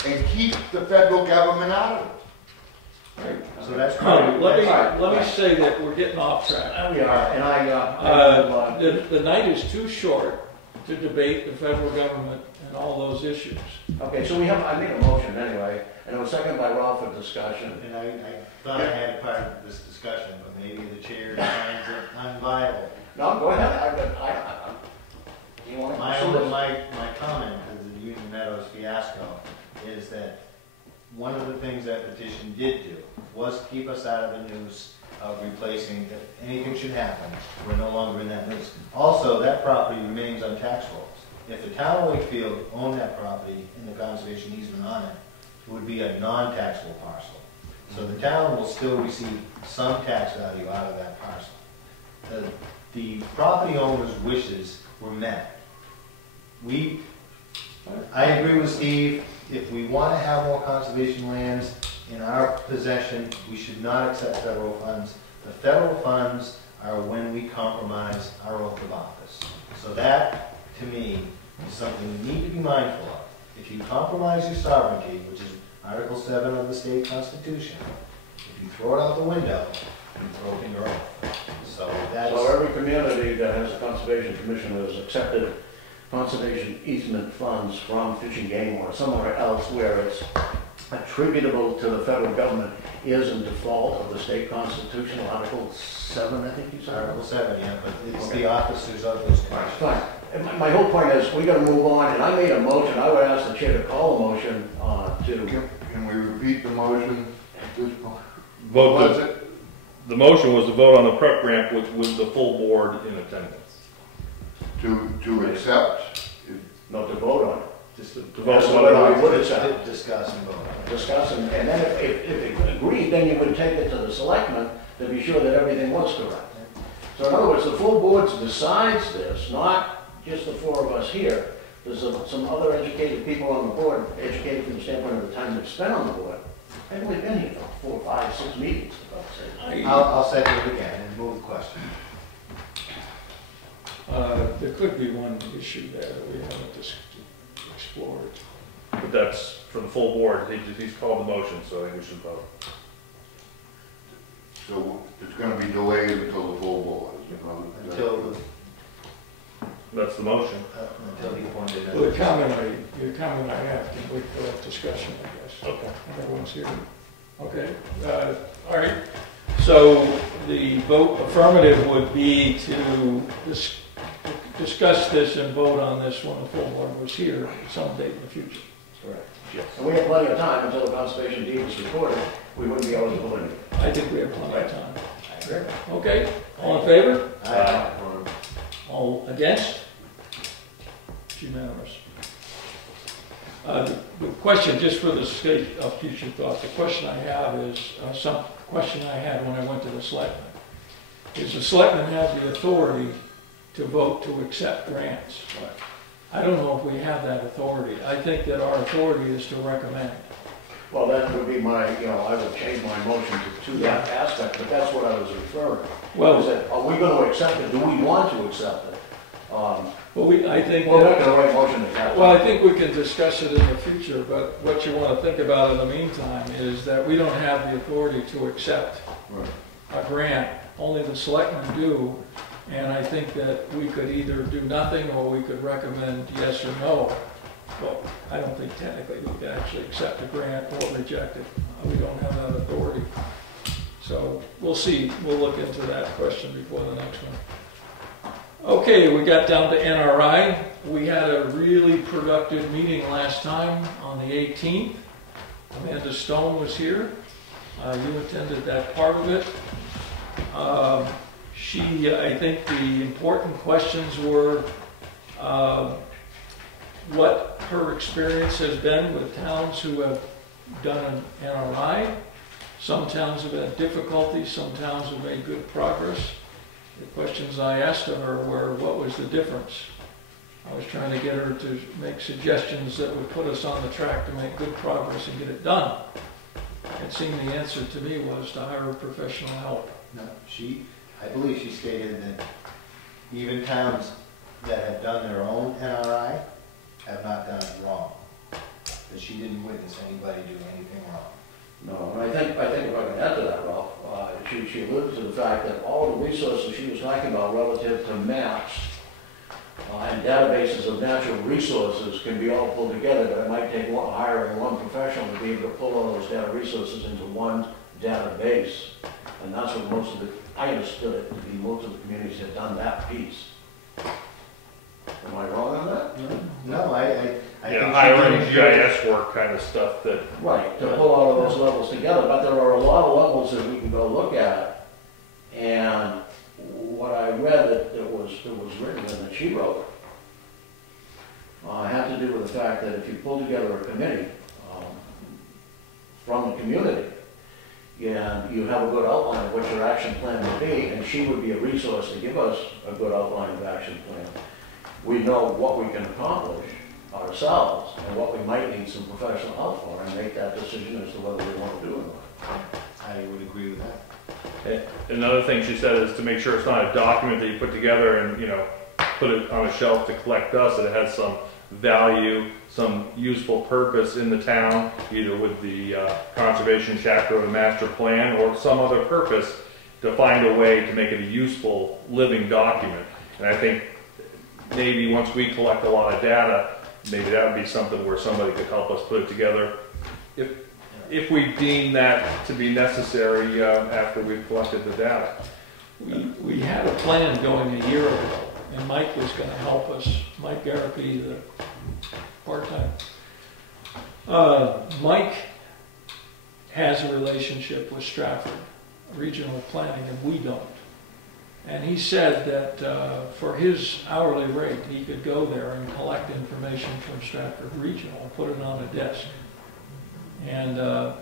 and keep the federal government out of it. so that's All right, probably. let me say that we're getting off track. We are, and The night is too short to debate the federal government and all those issues. okay, so I made a motion anyway, and it was seconded by Ralph for discussion. And I thought I had part of this discussion, but maybe the chair finds it unviable. No, go ahead, you want to My pursue this? my comment to the Union Meadows fiasco is that one of the things that petition did do was keep us out of the news of replacing, if anything should happen, we're no longer in that news. Also, that property remains on tax rolls. If the town of Wakefield owned that property and the conservation easement on it, it would be a non-taxable parcel. So the town will still receive some tax value out of that parcel. The property owner's wishes were met. I agree with Steve, if we want to have more conservation lands in our possession, we should not accept federal funds. The federal funds are when we compromise our oath of office. So that, to me, is something we need to be mindful of. If you compromise your sovereignty, which is Article 7 of the state constitution, if you throw it out the window, you've broken your oath. So that's... So every community that has a conservation commission has accepted conservation easement funds from Fish and Game or somewhere else where it's attributable to the federal government is in default of the state constitution, Article 7, I think you said? Article 7, yeah, but it's the officers of those commissions. Fine. And my whole point is, we gotta move on, and I made a motion, I would ask the chair to call a motion to... Can we repeat the motion at this point? Vote What was the, it? the motion was to vote on the prep grant with the full board in attendance. To accept? No, to vote on it. Just to To That's vote what on I would accept. discuss and vote. Discuss, and then if it agreed, then you would take it to the selectmen to be sure that everything was correct. So in other words, the full board decides this, not just the four of us here. There's some other educated people on the board, educated from the standpoint of the time they've spent on the board. They've only been here for 4, 5, 6 meetings, for God's sake. I'll second it again and move the question. There could be one issue there that we haven't explored. But that's for the full board. He's called the motion, so I think we should vote. So it's gonna be delayed until the full board. That's the motion. Until he appointed. Well, the comment I have can wait for that discussion, I guess. Okay. Everyone's here. Okay, all right. So the vote affirmative would be to discuss this and vote on this when the full board was here some date in the future. Correct. Yes. And we have plenty of time until the conservation deed is recorded. We wouldn't be eligible anyway. I think we have plenty of time. Okay, all in favor? Aye. All against? It's unanimous. The question, just for the sake of future thought, the question I have is, some question I had when I went to the selectmen. Is the selectmen have the authority to vote to accept grants? I don't know if we have that authority. I think that our authority is to recommend. Well, that would be my, I would change my motion to that aspect, but that's what I was referring to. Well, Is that, are we going to accept it? Do we want to accept it? I think We're that, making the right motion at that well, I time. think we can discuss it in the future, but what you want to think about in the meantime is that we don't have the authority to accept a grant. Only the selectmen do, and I think that we could either do nothing or we could recommend yes or no. Well, I don't think technically we can actually accept a grant or reject it. We don't have that authority. So we'll see. We'll look into that question before the next one. Okay, we got down to NRI. We had a really productive meeting last time on the 18th. Amanda Stone was here. You attended that part of it. I think the important questions were what her experience has been with towns who have done an NRI. Some towns have had difficulty, some towns have made good progress. The questions I asked of her were, what was the difference? I was trying to get her to make suggestions that would put us on the track to make good progress and get it done. It seemed the answer to me was to hire professional help. No, I believe she stated that even towns that have done their own NRI have not done it wrong. That she didn't witness anybody do anything wrong. No, and I think if I can add to that, Ralph, she alluded to the fact that all the resources she was talking about relative to maps and databases of natural resources can be all pulled together, but it might take hiring one professional to be able to pull all those data resources into one database. And that's what I understood it to be, most of the communities have done that piece. Am I wrong on that? No, I think Yeah, she hiring did a good- GIS work kind of stuff that, Right, to pull all of those levels together, but there are a lot of levels that we can go look at. And what I read that was written and that she wrote had to do with the fact that if you pull together a committee from the community, and you have a good outline of what your action plan would be, and she would be a resource to give us a good outline of action plan, we know what we can accomplish ourselves and what we might need some professional help for, and make that decision as to whether we want to do it or not. I would agree with that. another thing she said is to make sure it's not a document that you put together and, put it on a shelf to collect dust, that it has some value, some useful purpose in the town, either with the conservation chapter of the master plan or some other purpose, to find a way to make it a useful living document. And I think maybe once we collect a lot of data, maybe that would be something where somebody could help us put it together if we deem that to be necessary after we've collected the data. We had a plan going a year ago, and Mike was going to help us. Mike Garapi, the part-time. Mike has a relationship with Stratford Regional Planning, and we don't. And he said that for his hourly rate, he could go there and collect information from Stratford Regional and put it on a desk. And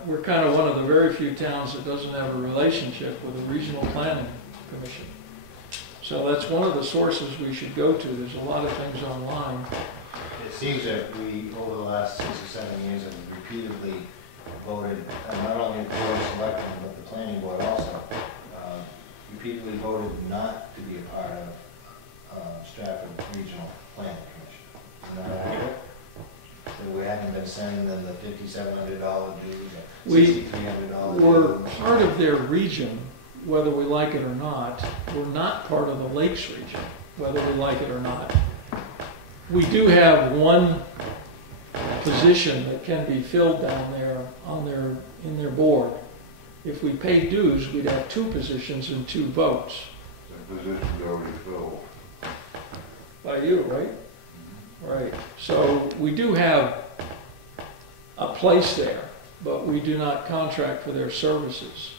we're kind of one of the very few towns that doesn't have a relationship with a regional planning commission. So that's one of the sources we should go to. There's a lot of things online. It seems that we, over the last 6 or 7 years, have repeatedly voted, not only the board of selectmen, but the planning board also, repeatedly voted not to be a part of Stratford Regional Planning Commission. Isn't that accurate? So we haven't been sending them the $5,700 dues, We $6,300 We're dues. part of their region, whether we like it or not. We're not part of the Lakes region, whether we like it or not. We do have one position that can be filled down there in their board. If we paid dues, we'd have 2 positions and 2 votes. The position's already filled. By you, right? Right. So we do have a place there, but we do not contract for their services.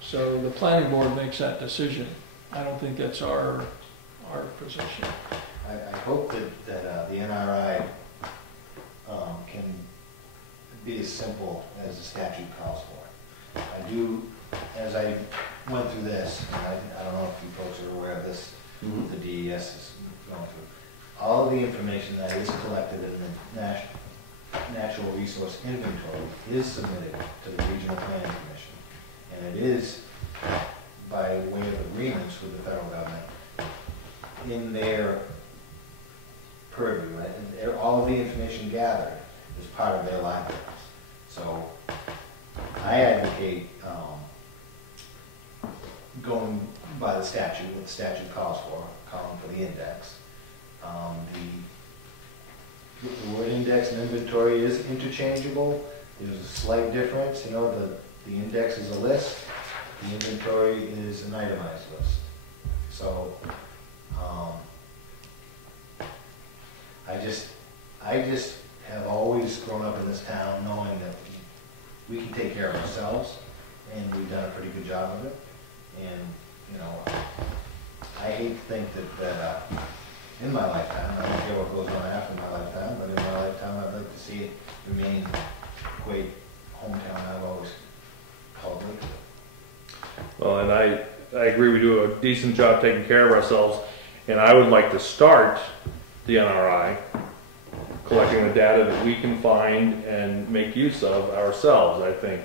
So the planning board makes that decision. I don't think that's our position. I hope that the NRI can be as simple as the statute calls for. I do, as I went through this, and I don't know if you folks are aware of this, the DES is going through. All of the information that is collected in the Natural Resource Inventory is submitted to the Regional Planning Commission. And it is, by way of agreements with the federal government, in their purview. And all of the information gathered is part of their libraries. So I advocate going by the statute, what the statute calls for, calling for the index. The word index and inventory is interchangeable. There's a slight difference. The index is a list. The inventory is an itemized list. So I just have always grown up in this town knowing that we can take care of ourselves, and we've done a pretty good job of it. And, you know, I hate to think that in my lifetime, I don't care what goes on after my lifetime, but in my lifetime, I'd like to see it remain the great hometown I've always called Wakefield. Well, and I agree we do a decent job taking care of ourselves, and I would like to start the NRI collecting the data that we can find and make use of ourselves. I think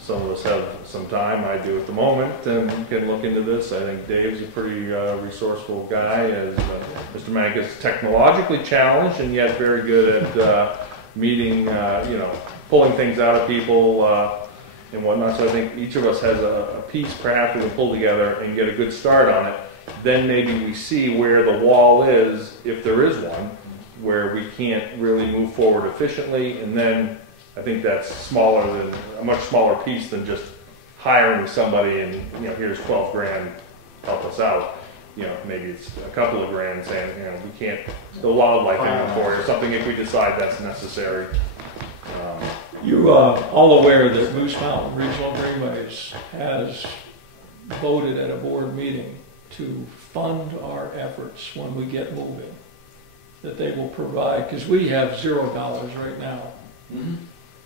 some of us have some time, I do at the moment, and can look into this. I think Dave's a pretty resourceful guy, as Mr. Mank is technologically challenged and yet very good at meeting, you know, pulling things out of people and whatnot. So I think each of us has a piece perhaps we can pull together and get a good start on it. Then maybe we see where the wall is, if there is one, where we can't really move forward efficiently, and then I think that's a much smaller piece than just hiring somebody and, you know, here's 12 grand, help us out. You know, maybe it's a couple of grand saying, you know, we can't, the wildlife inventory or something if we decide that's necessary. You are all aware that Moose Mountain Regional Greenways has voted at a board meeting to fund our efforts when we get moving. That they will provide, because we have $0 right now. Mm-hmm.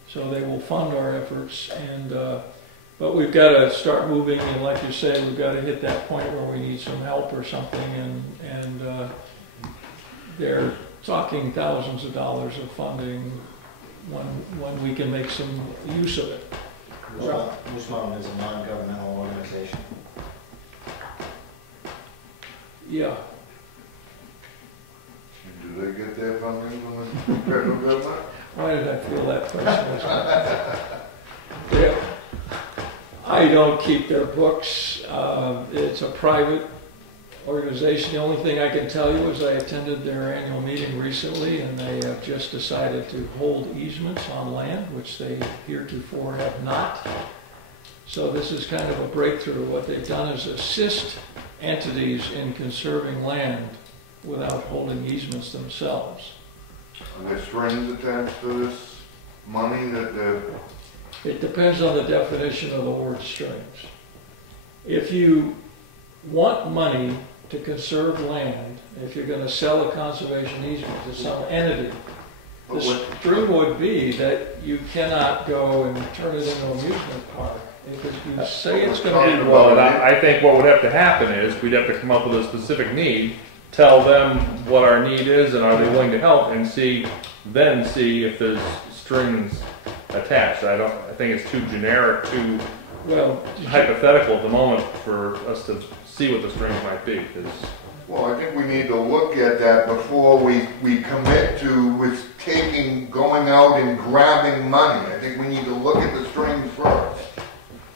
So they will fund our efforts, and but we've got to start moving, and like you say, we've got to hit that point where we need some help or something, and they're talking thousands of dollars of funding when we can make some use of it. Moose Mountain is a non-governmental organization. Yeah. Do they get their funding from the federal government? Why did I feel that person? Yeah. I don't keep their books. It's a private organization. The only thing I can tell you is I attended their annual meeting recently, and they have just decided to hold easements on land, which they heretofore have not. So this is kind of a breakthrough. What they've done is assist entities in conserving land without holding easements themselves. Are there strings attached to this money that they're... It depends on the definition of the word strings. If you want money to conserve land, if you're going to sell a conservation easement to some entity, the string would be that you cannot go and turn it into an amusement park. If you say it's going to be... Well, I think what would have to happen is we'd have to come up with a specific need, tell them what our need is and are they willing to help, and then see if there's strings attached. I think it's too generic, too hypothetical at the moment for us to see what the strings might be. Well, I think we need to look at that before we commit to going out and grabbing money. I think we need to look at the strings first.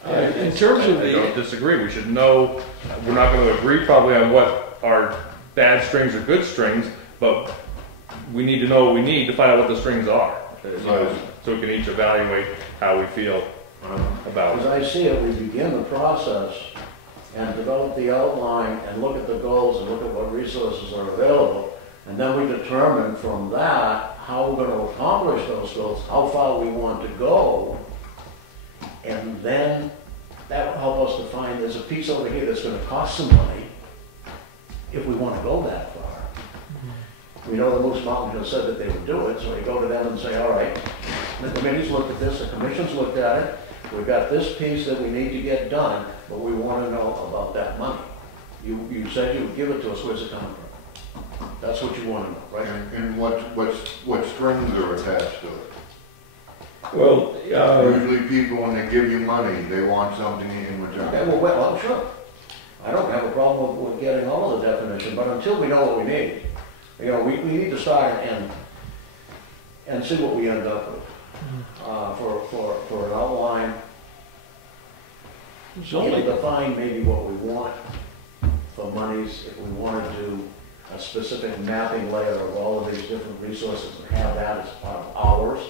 In terms of I don't disagree. We should know. We're not going to agree probably on what our bad strings or good strings, but we need to know what we need to find out what the strings are, so we can each evaluate how we feel about As it. I see it, we begin the process and develop the outline and look at the goals and look at what resources are available, and then we determine from that how we're going to accomplish those goals, how far we want to go, and then that will help us to find there's a piece over here that's going to cost some money if we want to go that far. We know the Moose Mountain has said that they would do it, so we go to them and say, all right, the committee's looked at this, the commission's looked at it, we've got this piece that we need to get done, but we want to know about that money. You said you would give it to us, where's it coming from? That's what you want to know, right? And what strings are attached to it? well, Usually people, when they give you money, they want something in return. Okay, well, sure. I don't have a problem with getting all of the definition, but until we know what we need, you know, we need to start and see what we end up with. For an outline, only define maybe what we want for monies, if we want to do a specific mapping layer of all of these different resources and have that as part of ours.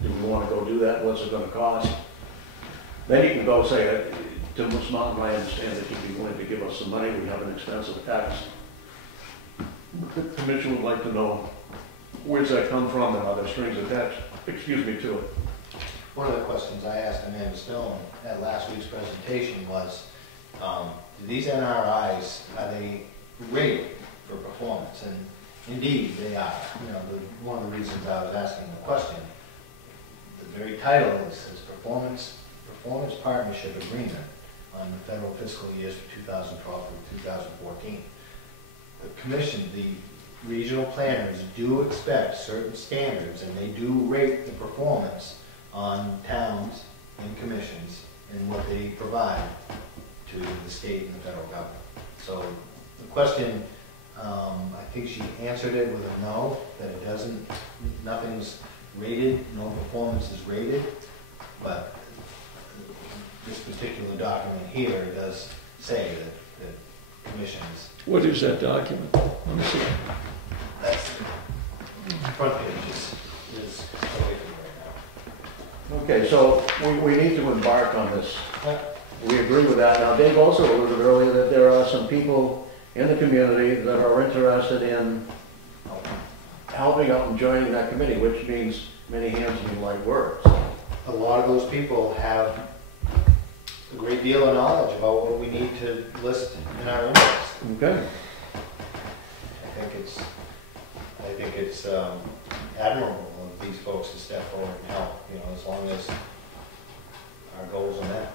Do we want to go do that? What's it going to cost? Then you can go say, Tim was smart, and I understand that he'd be willing to give us some money. We have an expensive tax. The commission would like to know where's that come from and are there strings attached, to it. One of the questions I asked Amanda Stone at last week's presentation was, these NRIs, are they rated for performance? And indeed, they are. You know, one of the reasons I was asking the question, the very title says Performance Partnership Agreement on the federal fiscal years for 2012 through 2014. The commission, the regional planners do expect certain standards, and they do rate the performance on towns and commissions and what they provide to the state and the federal government. So the question, I think she answered it with a no, that it doesn't, nothing's rated, no performance is rated, but this particular document here does say that commissions. What is that document? Let me see. That's the front page is away from right Okay, so we need to embark on this. now. We agree with that. Now, Dave also alluded earlier that there are some people in the community that are interested in helping out and joining that committee, which means many hands mean light words. A lot of those people have a great deal of knowledge about what we need to list in our index. Okay. I think it's admirable of these folks to step forward and help, you know, as long as our goals are met.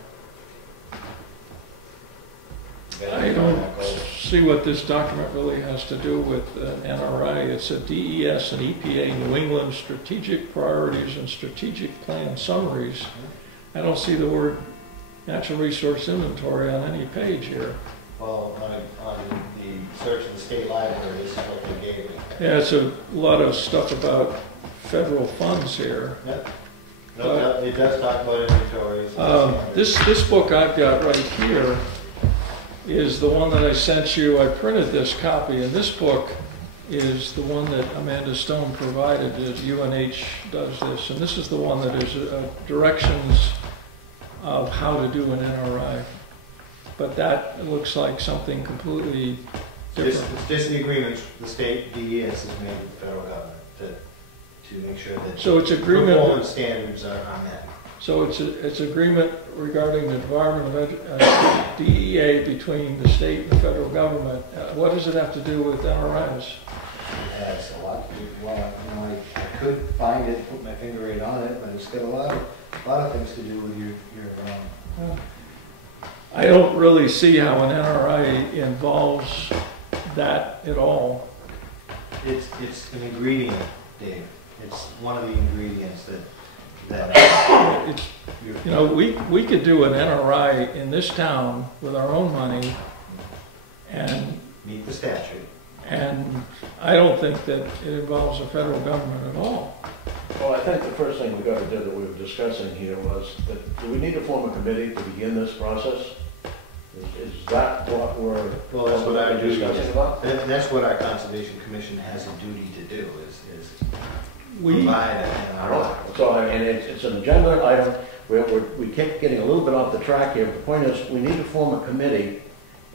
I don't see what this document really has to do with NRI. It's a DES and EPA New England Strategic Priorities and Strategic Plan Summaries. I don't see the word natural resource inventory on any page here. Well, on the search in the state library, this is what they gave me. Yeah, it's a lot of stuff about federal funds here. Yep. No, it does talk about inventories. This book I've got right here is the one that I sent you. I printed this copy, and this book is the one that Amanda Stone provided. UNH does this, and this is the one that is directions of how to do an NRI. But that looks like something completely different. It's just the agreements the state DES has made with the federal government to make sure that So it's agreement. performance standards are met. So it's agreement regarding the Department of DEA between the state and the federal government. What does it have to do with NRIs? It has a lot to do. Well, you know, I could find it, put my finger right on it, but it's got a lot of things to do with your I don't really see how an NRI involves that at all. It's an ingredient, Dave. It's one of the ingredients that It's, you know, we could do an NRI in this town with our own money, and meet the statute. and I don't think that it involves the federal government at all. Well, I think the first thing we got to do that we were discussing here was that do we need to form a committee to begin this process? Is that what we're Well, that's what I do. discussing about? That's what our Conservation Commission has a duty to do, is We, provide an NRI. So, and it's an agenda item where we keep getting a little bit off the track here. The point is, we need to form a committee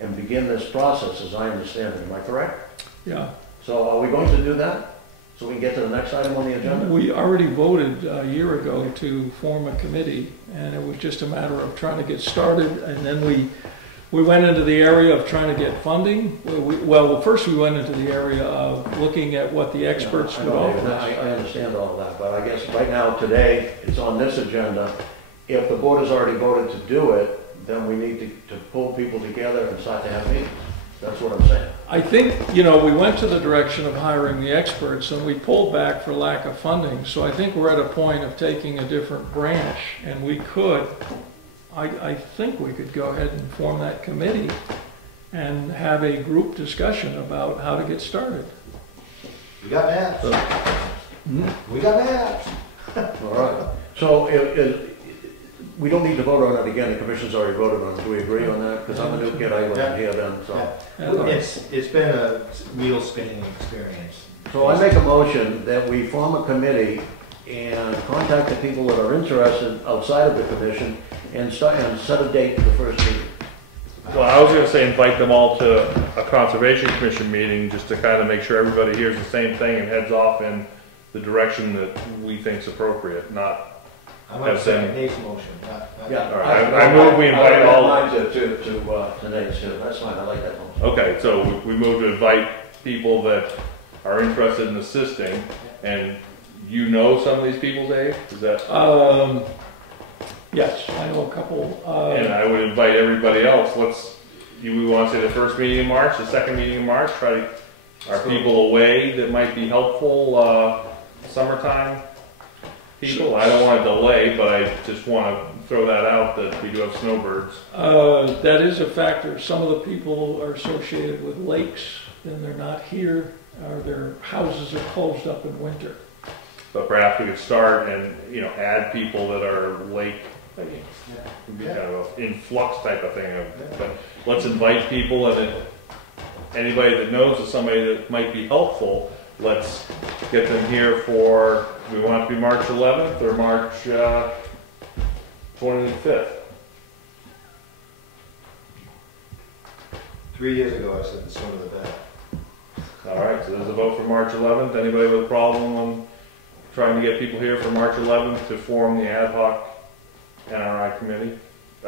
and begin this process, as I understand it. Am I correct? yeah, So are we going to do that? So we can get to the next item on the agenda? we already voted a year ago to form a committee, and it was just a matter of trying to get started, and then we went into the area of trying to get funding. Well, first we went into the area of looking at what the experts would offer. I understand all of that, but I guess right now, today, it's on this agenda. If the board has already voted to do it, then we need to pull people together and start to have meetings. That's what I'm saying. I think, you know, we went to the direction of hiring the experts, and we pulled back for lack of funding. So I think we're at a point of taking a different branch, and we could, I think we could go ahead and form that committee and have a group discussion about how to get started. We got maps. We got maps. All right. So we don't need to vote on it again. The commission's already voted on it. Do we agree on that? Because I'm a new kid. I wasn't here then. So. It's been a wheel spinning experience. So I make a motion that we form a committee and contact the people that are interested outside of the commission and set a date for the first meeting. Well, I was gonna say invite them all to a conservation commission meeting, just to kind of make sure everybody hears the same thing and heads off in the direction that we think's appropriate, not, I'm gonna second Dave's motion, not. Yeah, all right, I move we invite all. Mine to today's too, that's fine, I like that motion. Okay, so we move to invite people that are interested in assisting, and you know some of these people, Dave? Is that? Yes, I know a couple. And I would invite everybody else. We want to say the first meeting in March, the second meeting in March, are people away that might be helpful, summertime people? I don't want to delay, but I just want to throw that out that we do have snowbirds. That is a factor. Some of the people are associated with lakes, and they're not here, or their houses are closed up in winter. But perhaps we could start and, add people that are lake, it'd be kind of an influx type of thing. But let's invite people, and then anybody that knows of somebody that might be helpful, let's get them here for, we want it to be March 11th or March 25th. 3 years ago, I said the sooner the better. All right, so there's a vote for March 11th. Anybody with a problem on trying to get people here for March 11th to form the ad hoc NRI committee?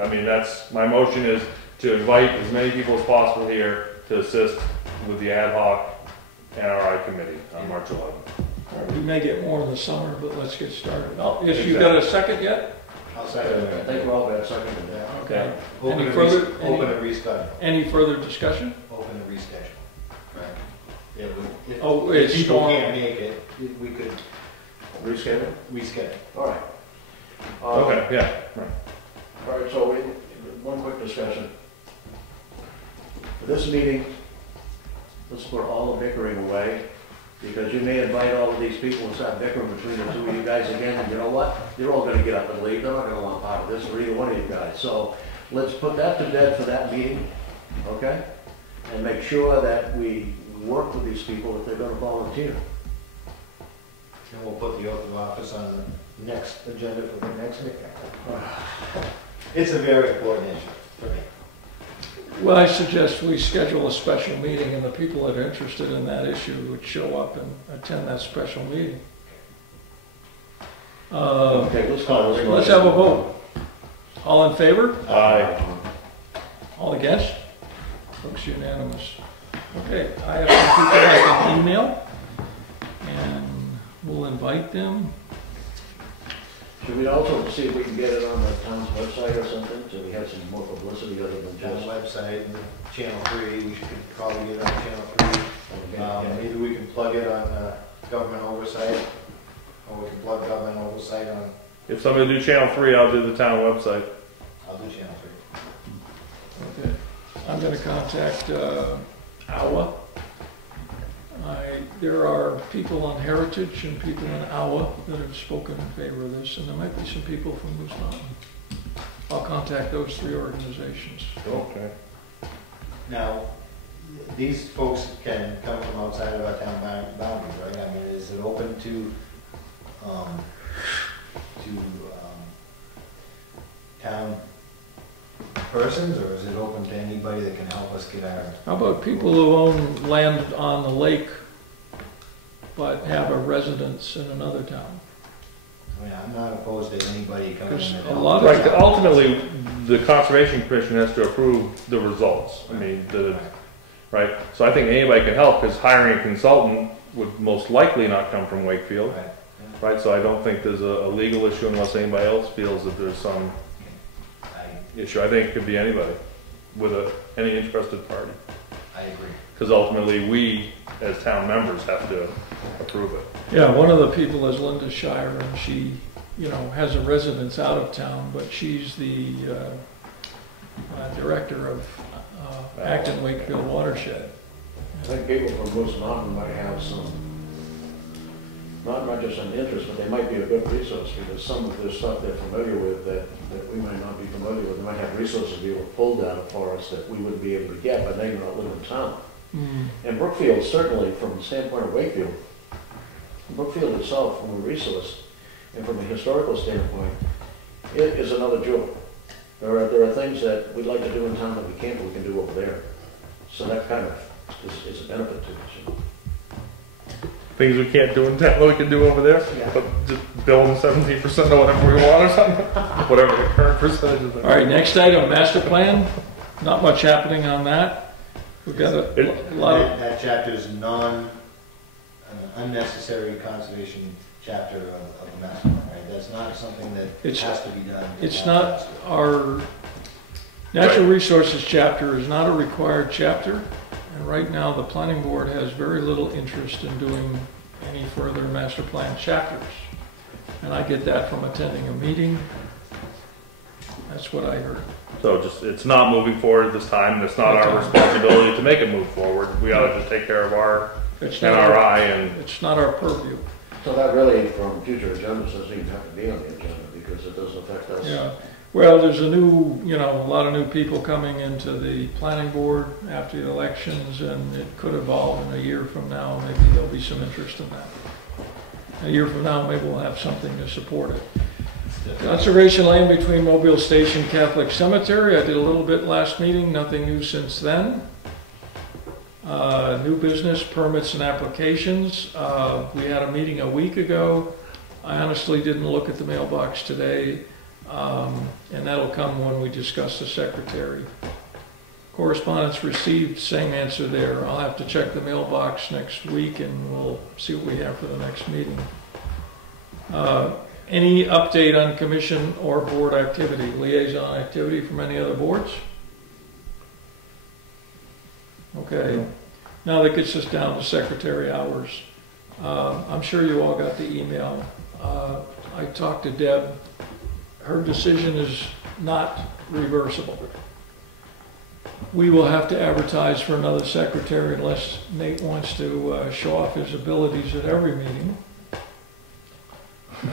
I mean, my motion is to invite as many people as possible here to assist with the ad hoc NRI committee on March 11th. All right, we may get more in the summer, but let's get started. Yes, you got a second yet? I'll second I it. think we're all got a second to that. Okay. Open Any and further- open and reschedule. Any further discussion? Open and reschedule. Right. If It's people storm. can't make it, we could Reschedule? reschedule. All right. Okay, yeah, right. All right, so one quick discussion. For this meeting, let's put all the bickering away, because you may invite all of these people and start bickering between the two of you guys again, and you know what? You're all gonna get up and leave, they're not gonna want part of this, or either one of you guys. So let's put that to bed for that meeting, okay? And make sure that we work with these people if they're gonna volunteer. And we'll put the oath of office on the next agenda for the next meeting. It's a very important issue for me. Well, I suggest we schedule a special meeting, and the people that are interested in that issue would show up and attend that special meeting. Okay, let's call this. Let's have a vote. All in favor? Aye. All against? Looks unanimous. Okay, I have some people I can email, and we'll invite them. Should we also see if we can get it on the town's website or something, so we have some more publicity other than On the just... website, and Channel 3, we should probably get it on Channel 3. Maybe we can plug it on Government Oversight, or we can plug Government Oversight on, If somebody do Channel 3, I'll do the town website. I'll do Channel 3. Okay. I'm gonna contact AWA. There are people on Heritage and people in AWA that have spoken in favor of this, and there might be some people from Moose Mountain. I'll contact those three organizations. Okay. Now, these folks can come from outside of our town boundaries, right? I mean, is it open to town persons, or is it open to anybody that can help us get our... How about people who own land on the lake but have a residence in another town? I mean, I'm not opposed to anybody coming Because in and a helping. lot Right, ultimately, the Conservation Commission has to approve the results. I mean, right? So I think anybody can help, because hiring a consultant would most likely not come from Wakefield, Right. right? So I don't think there's a legal issue unless anybody else feels that there's some issue. I think it could be anybody with any interested party. I agree. Because ultimately, we, as town members, have to approve it. Yeah, one of the people is Linda Shire, and she, has a residence out of town, but she's the director of Acton Wakefield Watershed. I think people from Moose Mountain might have some, not just an interest, but they might be a good resource, because some of the stuff they're familiar with that we might not be familiar with, they might have resources to be able to pull down for us that we wouldn't be able to get, but they do not live in town. And Brookfield, certainly from the standpoint of Wakefield, Brookfield itself, from a resource, And from a historical standpoint, it is another jewel. There are things that we'd like to do in town that we can't, but we can do over there. So that kind of is a benefit to us. You know? Things we can't do in town that we can do over there, Yeah. but just bill them 17% or whatever we want or something, whatever the current percentage is. All right, next item, master plan. Not much happening on that. We've got a lot of, That chapter is unnecessary conservation chapter of the master plan, right? That's not something that It's- has to be done. it's not, our natural resources chapter is not a required chapter. And right now, the planning board has very little interest in doing any further master plan chapters. And I get that from attending a meeting. That's what I heard. So just, it's not moving forward this time, it's not our responsibility to make it move forward. We ought to just take care of our It's not NRI and, It's not our purview. So that really, from future agendas, doesn't even have to be on the agenda because it doesn't affect us. Yeah. Well, there's a lot of new people coming into the planning board after the elections, and it could evolve in a year from now. Maybe there'll be some interest in that. A year from now, maybe we'll have something to support it. Conservation land between Mobile Station Catholic Cemetery. I did a little bit last meeting, nothing new since then. New business permits and applications. We had a meeting a week ago. I honestly didn't look at the mailbox today, and that'll come when we discuss the secretary. Correspondence received, same answer there. I'll have to check the mailbox next week and we'll see what we have for the next meeting. Any update on commission or board activity, liaison activity from any other boards? Okay, now that gets us down to secretary hours. I'm sure you all got the email. I talked to Deb. Her decision is not reversible. We will have to advertise for another secretary unless Nate wants to show off his abilities at every meeting.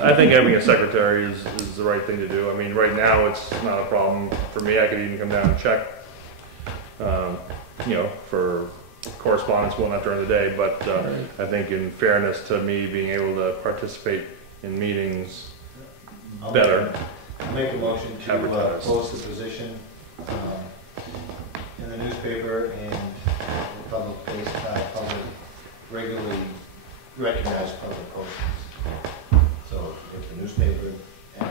I think having a secretary is the right thing to do. I mean, right now, it's not a problem for me. I could even come down and check, for correspondence, well, not during the day, but Right. I think in fairness to me, being able to participate in meetings better. I'll make a motion to Advertise. post the position in the newspaper and the public place, regularly recognized public postings. So if the newspaper and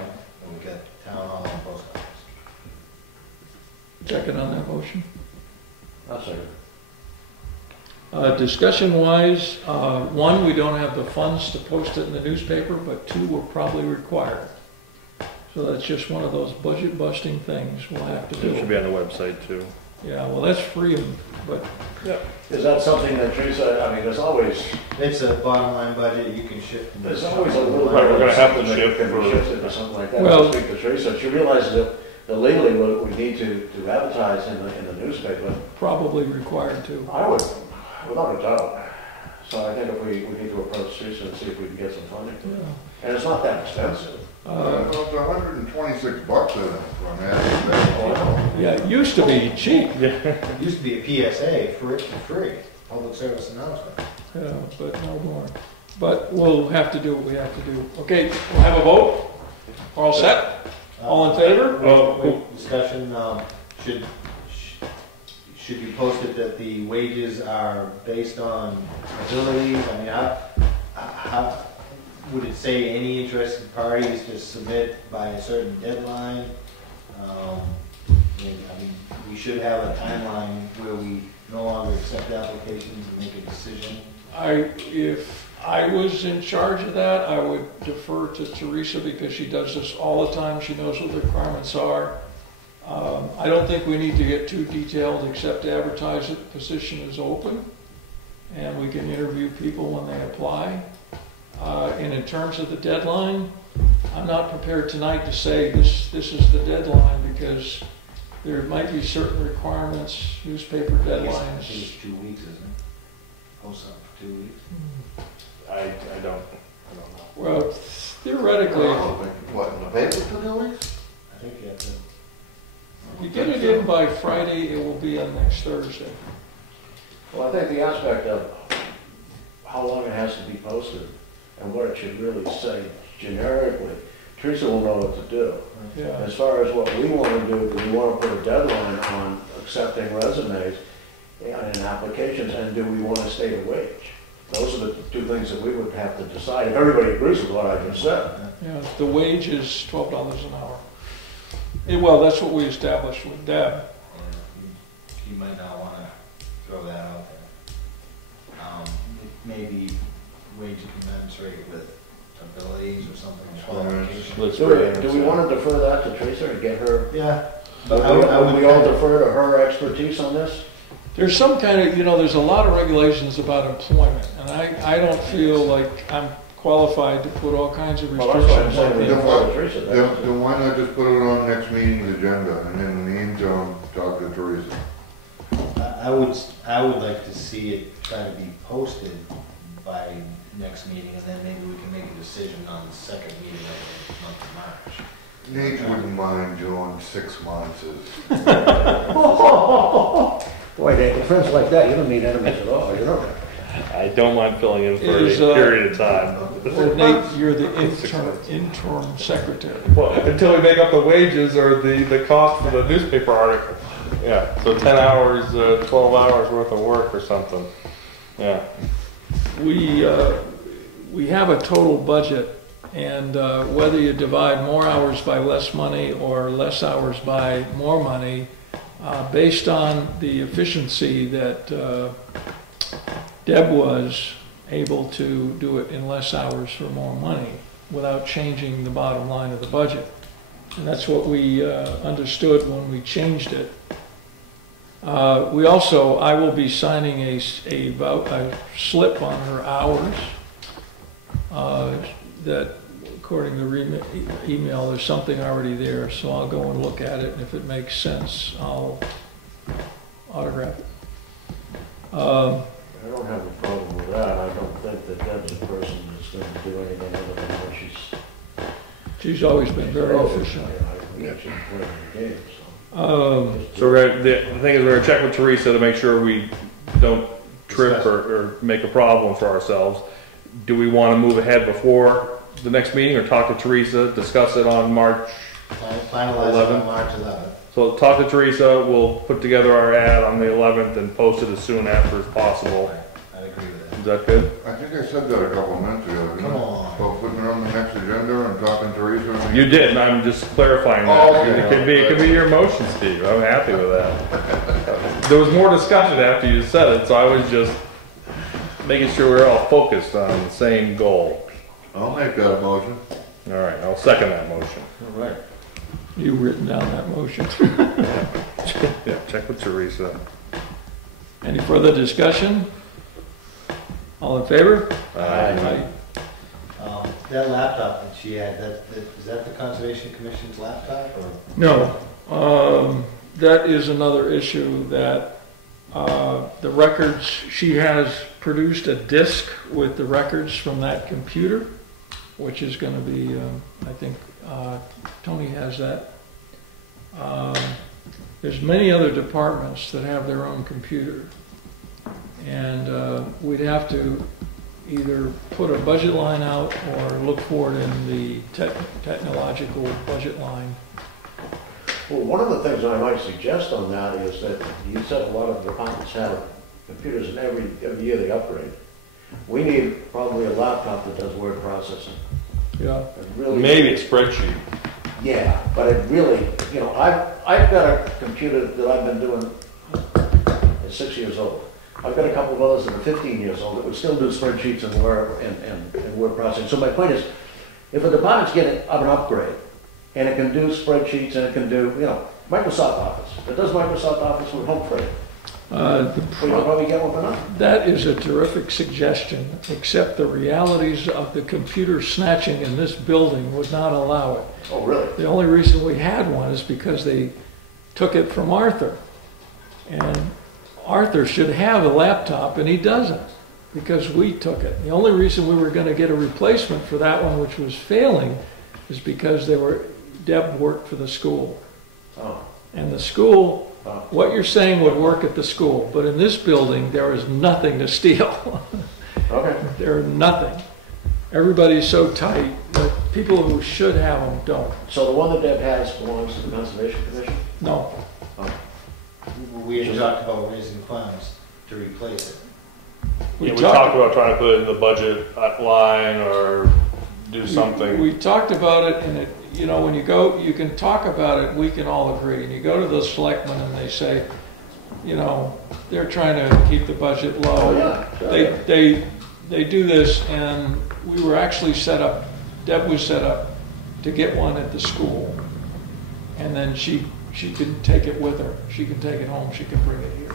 we got town hall and post office. Second on that motion. I'll second. Discussion-wise, one, we don't have the funds to post it in the newspaper, but two, we're probably required. So that's just one of those budget-busting things we'll have to It should do. be on the website too. Yeah, well, that's free, but Is that something that Teresa, I mean, there's always, It's a bottom line budget, you can shift. there's always a little. Right, we're gonna have to that shift can be for- shifted or something like that. Well- I'll speak to Teresa. She realizes that legally we need to advertise in the newspaper. probably required to. I would, without a doubt. So I think if we need to approach Teresa and see if we can get some funding. Yeah. And it's not that expensive. Well, it's $126 for an ad. Yeah, it used to be cheap, It used to be a PSA for free, public service announcement. yeah, but no more. But we'll have to do what we have to do. Okay, we'll have a vote. All set? All in favor? Wait, discussion, should you post it that the wages are based on abilities? I mean, how, would it say any interested parties to submit by a certain deadline? I mean, we should have a timeline where we no longer accept applications and make a decision. If I was in charge of that, I would defer to Teresa because she does this all the time. She knows what the requirements are. I don't think we need to get too detailed except to advertise that the position is open and we can interview people when they apply. And in terms of the deadline, I'm not prepared tonight to say this is the deadline because there might be certain requirements, newspaper I think deadlines. it's 2 weeks, isn't it? Post something for 2 weeks. I don't know. Well, theoretically, What, in the paper for 2 weeks? I think you have to. if you get it in by Friday, it will be on next Thursday. Well, I think the aspect of how long it has to be posted and what it should really say generically, Teresa will know what to do. Yeah. As far as what we want to do we want to put a deadline on accepting resumes and applications, and do we want to state a wage? Those are the two things that we would have to decide, if everybody agrees with what I just said. Yeah, the wage is $12 an hour. Well, that's what we established with Deb. Yeah, you might not want to throw that out there. Maybe wage commensurate with abilities or something, qualifications. Do we want to defer that to Teresa and get her? Yeah. But would we all defer to her expertise on this? There's some kind of, there's a lot of regulations about employment, and I don't feel like I'm qualified to put all kinds of Well, that's what I'm restrictions on saying, we the defer to Teresa. Then why not just put it on next meeting's agenda, and in the meantime, talk to Teresa? I would like to see it try to be posted by next meeting, and then maybe we can make a decision on the second meeting of the month of March. Nate wouldn't mind doing 6 months. Boy, Dave, with friends like that, you don't need enemies at all, you know that. I don't mind filling in for Is, a period of time. Well, Nate, you're the interim secretary. Well, until we make up the wages or the cost for the newspaper article. Yeah, so 10 hours, 12 hours worth of work or something. Yeah. We have a total budget, and whether you divide more hours by less money or less hours by more money, based on the efficiency that Deb was able to do it in less hours for more money without changing the bottom line of the budget. And that's what we understood when we changed it. I will be signing a slip on her hours that, according to the email, there's something already there, so I'll go and look at it, and if it makes sense, I'll autograph it. I don't have a problem with that. I don't think that Deb's a person that's going to do anything other than what She's always been very efficient. I think she's playing the game, so. So the thing is, we're going to check with Teresa to make sure we don't trip or make a problem for ourselves. Do we want to move ahead before the next meeting, or talk to Teresa, discuss it on March? Finalize it on March 11th. So talk to Teresa, we'll put together our ad on the 11th and post it as soon after as possible. I'd agree with that. Is that good? I think I said that a couple minutes ago, didn't I? Come on. About putting it on the next agenda and talking to Teresa. You did, and I'm just clarifying that. Oh, okay. It could be your motion, Steve. I'm happy with that. There was more discussion after you said it, so I was just making sure we're all focused on the same goal. I'll make that a motion. All right, I'll second that motion. All right. You've written down that motion. Yeah, check with Teresa. Any further discussion? All in favor? Aye. That laptop that she had, is that the Conservation Commission's laptop, or? No. That is another issue that the records, she has produced a disk with the records from that computer, which is going to be, I think Tony has that. There's many other departments that have their own computer, and we'd have to either put a budget line out or look for it in the technological budget line. Well, one of the things I might suggest on that is that you said a lot of departments have computers, and every year they upgrade. We need probably a laptop that does word processing. Yeah. Maybe a spreadsheet. Yeah, but it really, I've got a computer that I've been doing, it's 6 years old. I've got a couple of others that are 15 years old that would still do spreadsheets and word processing. So my point is, if a department's getting an upgrade, and it can do spreadsheets, and it can do, Microsoft Office. It does Microsoft Office with home frame. We can probably get one for nothing. That is a terrific suggestion, except the realities of the computer snatching in this building would not allow it. Oh, really? The only reason we had one is because they took it from Arthur. And Arthur should have a laptop, and he doesn't, because we took it. The only reason we were going to get a replacement for that one, which was failing, is because Deb worked for the school. Oh. And the school, what you're saying would work at the school, but in this building, there is nothing to steal. Okay. There's nothing. everybody's so tight that people who should have them don't. So the one that Deb has belongs to the Conservation Commission? No, We had talked about raising funds to replace it. Yeah, we talked about trying to put it in the budget line or do something. We talked about it, and it, you know, when you go, you can talk about it, we can all agree, and you go to the selectmen and they say, you know, they're trying to keep the budget low. Oh, yeah. They do this, and we were actually set up, Deb was set up to get one at the school, and then she can take it with her. She can take it home, she can bring it here.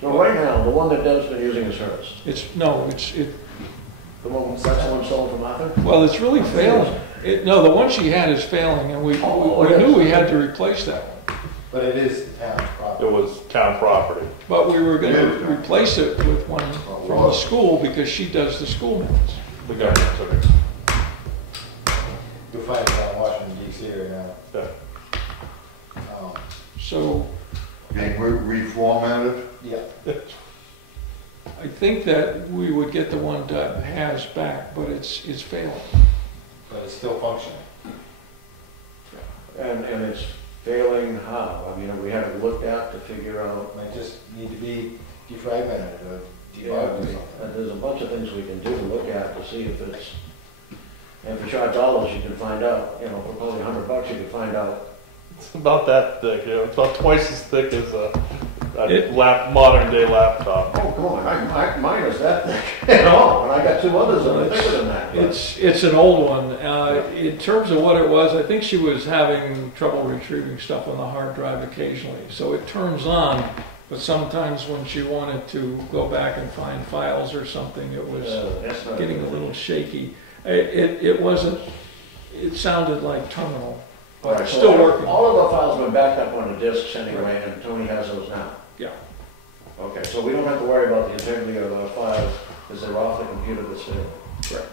So right now, the one that Deb's been using is hers. It's The one, that's the one stolen from Arthur? well, it's really failing. No, the one she had is failing, and we knew we had to replace that one. But it is the town's property. It was town property. But we were gonna replace it with one from the school because she does the school minutes. The government took it. You'll find it out Washington DC right now. Yeah. So Being reformatted? Yeah. I think that we would get the one Deb has back, but it's failing. But it's still functioning. And it's failing how? I mean, we haven't looked at to figure out. Might just need to be defragmented or Yeah, debugged or something. there's a bunch of things we can do to look at to see if it's, and if you charge dollars, you can find out, you know, for probably $100, you can find out. It's about that thick, you know, it's about twice as thick as a It- modern day laptop. Oh, come on, mine is that thick, you know, and I got two others that are thicker than that. but- It's an old one. In terms of what it was, I think she was having trouble retrieving stuff on the hard drive occasionally. So it turns on, but sometimes when she wanted to go back and find files or something, it was that's not getting a good. little shaky. It wasn't, it sounded like terminal, All but right, so still working. All of our files have been backed up on the disks anyway, and Tony has those now. Yeah. Okay, so we don't have to worry about the integrity of the files as they're off the computer that's there. Correct.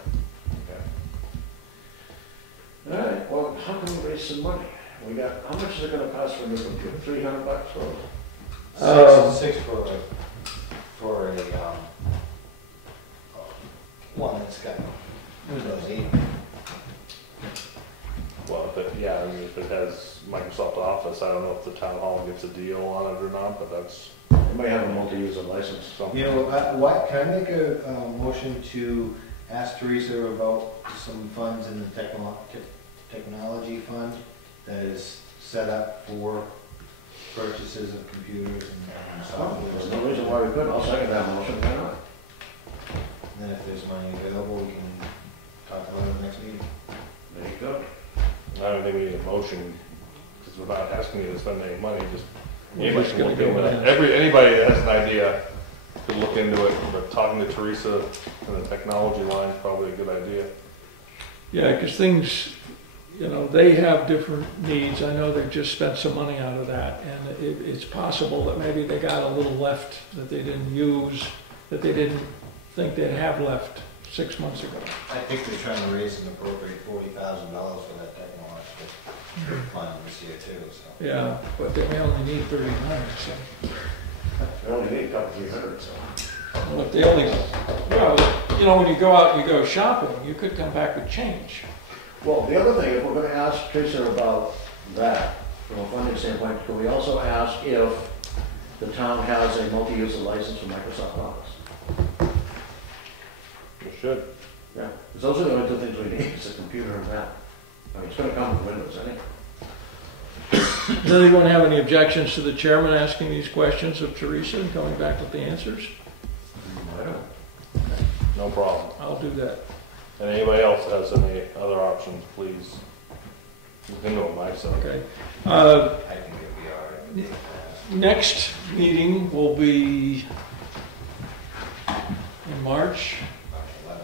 Okay. All right, well, how can we raise some money? We got, how much is it gonna cost for a new computer? $300 or? Six for a, one that's got Windows 8. Well, yeah, I mean, if it has Microsoft Office, I don't know if the town hall gets a deal on it or not, but that's It may have a multi-user license. something. You know, what, can I make a motion to ask Teresa about some funds in the technology fund that is set up for purchases of computers and There's software? no reason why we couldn't. I'll second that motion. Why not? And then if there's money available, we can talk about it in the next meeting. There you go. I don't think we need a motion, because without asking you to spend any money, just We're anybody just can gonna look go into with it. it. Anybody that has an idea could look into it, but talking to Teresa in the technology line is probably a good idea. Yeah, because things, you know, they have different needs. I know they've just spent some money out of that, and it's possible that maybe they got a little left that they didn't use, that they didn't think they'd have left 6 months ago. I think they're trying to raise and appropriate $40,000 for that technological fund this year too, so. Yeah, but they may only need 39, so. We only need a couple, 300, so. Well, if they only, well, you know, when you go out and you go shopping, you could come back with change. Well, the other thing, if we're gonna ask Teresa about that, from a funding standpoint, can we also ask if the town has a multi-user license for Microsoft Office? You should. Yeah, because those are the only two things we need, is a computer and that. I mean, it's gonna come with Windows, anyway. Does anyone have any objections to the chairman asking these questions of Teresa and coming back with the answers? I don't. No problem. I'll do that. And anybody else has any other options, please look into them, myself. Okay. I think it'd be all right. Next meeting will be in March.